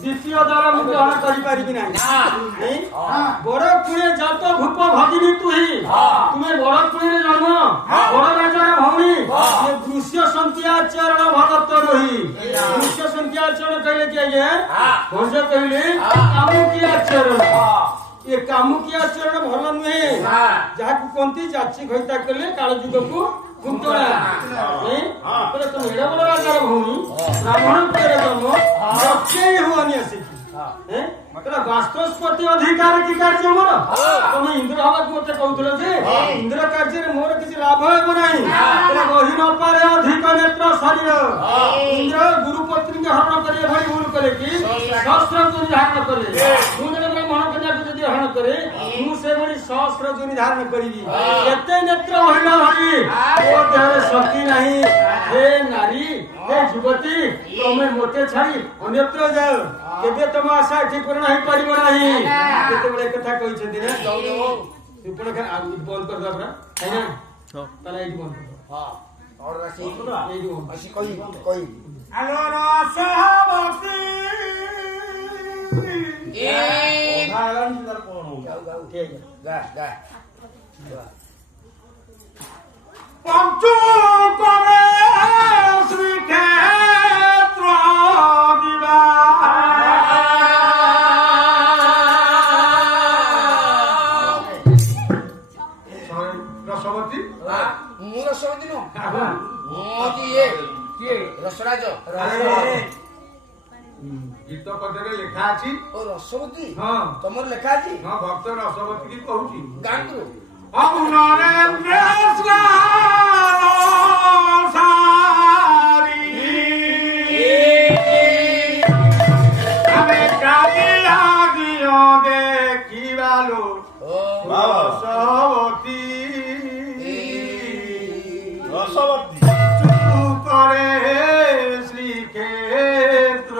দ্বিতীয় দ্বারা ମୁଁ ଗ୍ରହଣ କରିପାରିବି ନାହିଁ ବଡ କୁଳେ ଜାତ ଭୂପ ଭଗିନୀ ତୁହି ତୁମେ ବଡ କୁଳରେ ଜନ୍ମ ବଡ ରାଜାର ଭଉଣୀ ଦୃଶ୍ୟ संख्या चरण भगत रही मुख्य संख्या चरण कहले के ये भोज कहले कामुकिया चरण ये कामुकिया चरण भल नुहे जहा कोंती जाची खैता कले काल जुग को गुप्तरा पर तुम एड़ा बड़ा राजा भूमि ब्राह्मण तेरे जन्म रक्षे हुआनी आसी हैं मतलब वास्तवस्पति अधिकार की कार्य मोर तुम इंद्र हवा को मते कहउतलो जे इंद्र कार्य रे मोर किसी लाभ हेबो नाही तेरा गहि न पारे अधिक नेत्र शरीर इंद्र गुरु पत्नी के हरण करे भाई भूल करे कि सहस्र जो धारण करे तू जने ब्राह्मण कन्या को यदि हरण करे मु से बड़ी सहस्र जो धारण करिबी एते नेत्र होइला भाई ओ देहरे शक्ति नाही हे नारी हे युवती तुमे मोटे छाई अन्यत्र जाओ केबे तुम आशा ठीक पूर्ण ही परिबो नाही केते बळे कथा कहि छथि ने तुपण के बंद कर दो अपना है ना तला एजी बंद कर हां और राशि एजी अशी कोई हेलो रसवती ए उदाहरण सुंदर कोण हो गाऊ ठीक है गा पंचू करे श्री क्षेत्र दिवा रसवती ମୁଁ ରସବତୀ ନୁହଁ ମୁଁ ହଉଛି ଇଏ କିଏ ରସରାଜ ଗୀତ ପଦରେ ଲେଖା ଅଛି ଓ ରସବତୀ ହଁ ତମର ଲେଖା ଅଛି ହଁ ଭକ୍ତ ରସବତୀ କି କହୁଛି ଗାଁକୁ ରସବତୀ ଶ୍ରୀକ୍ଷେତ୍ର ଯିବା ରସବତୀ করে শ্রীক্ষেত্র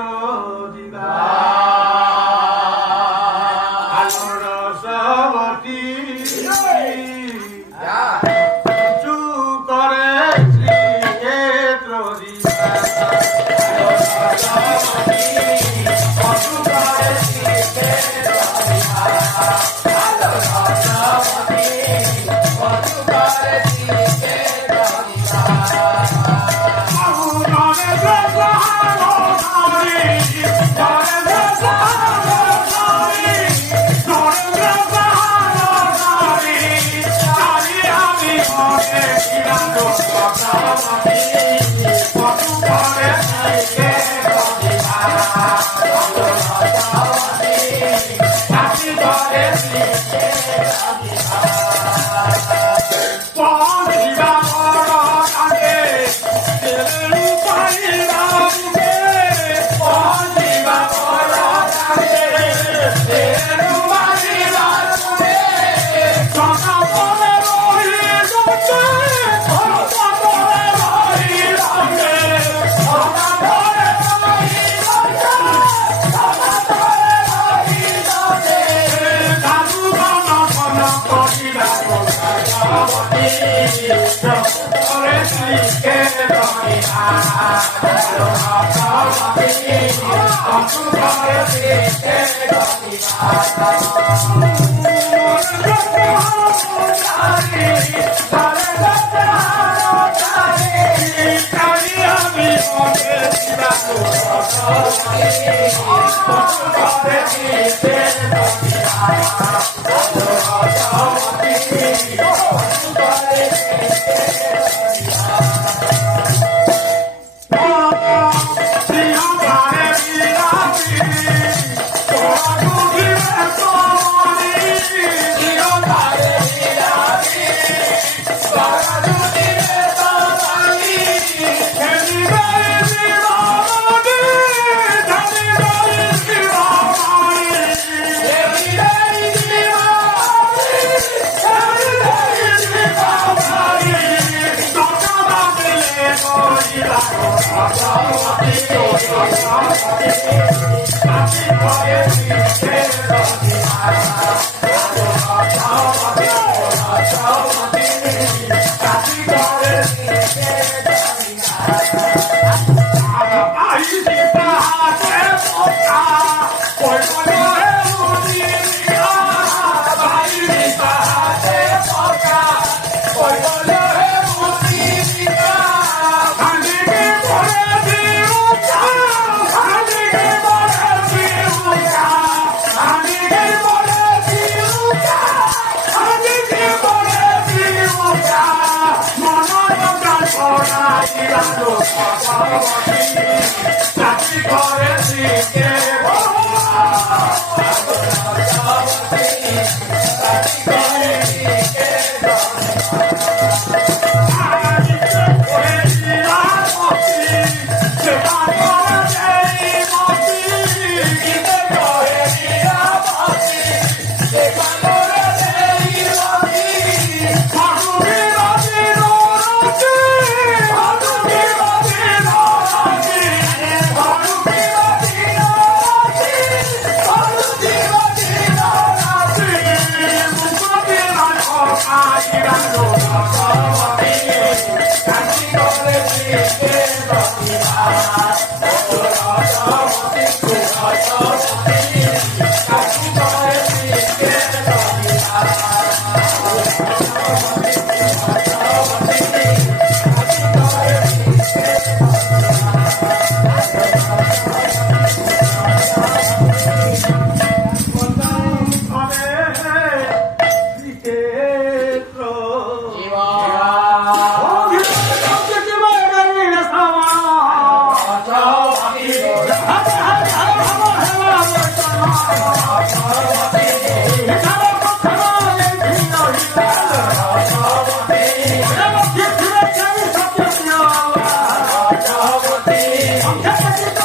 I'm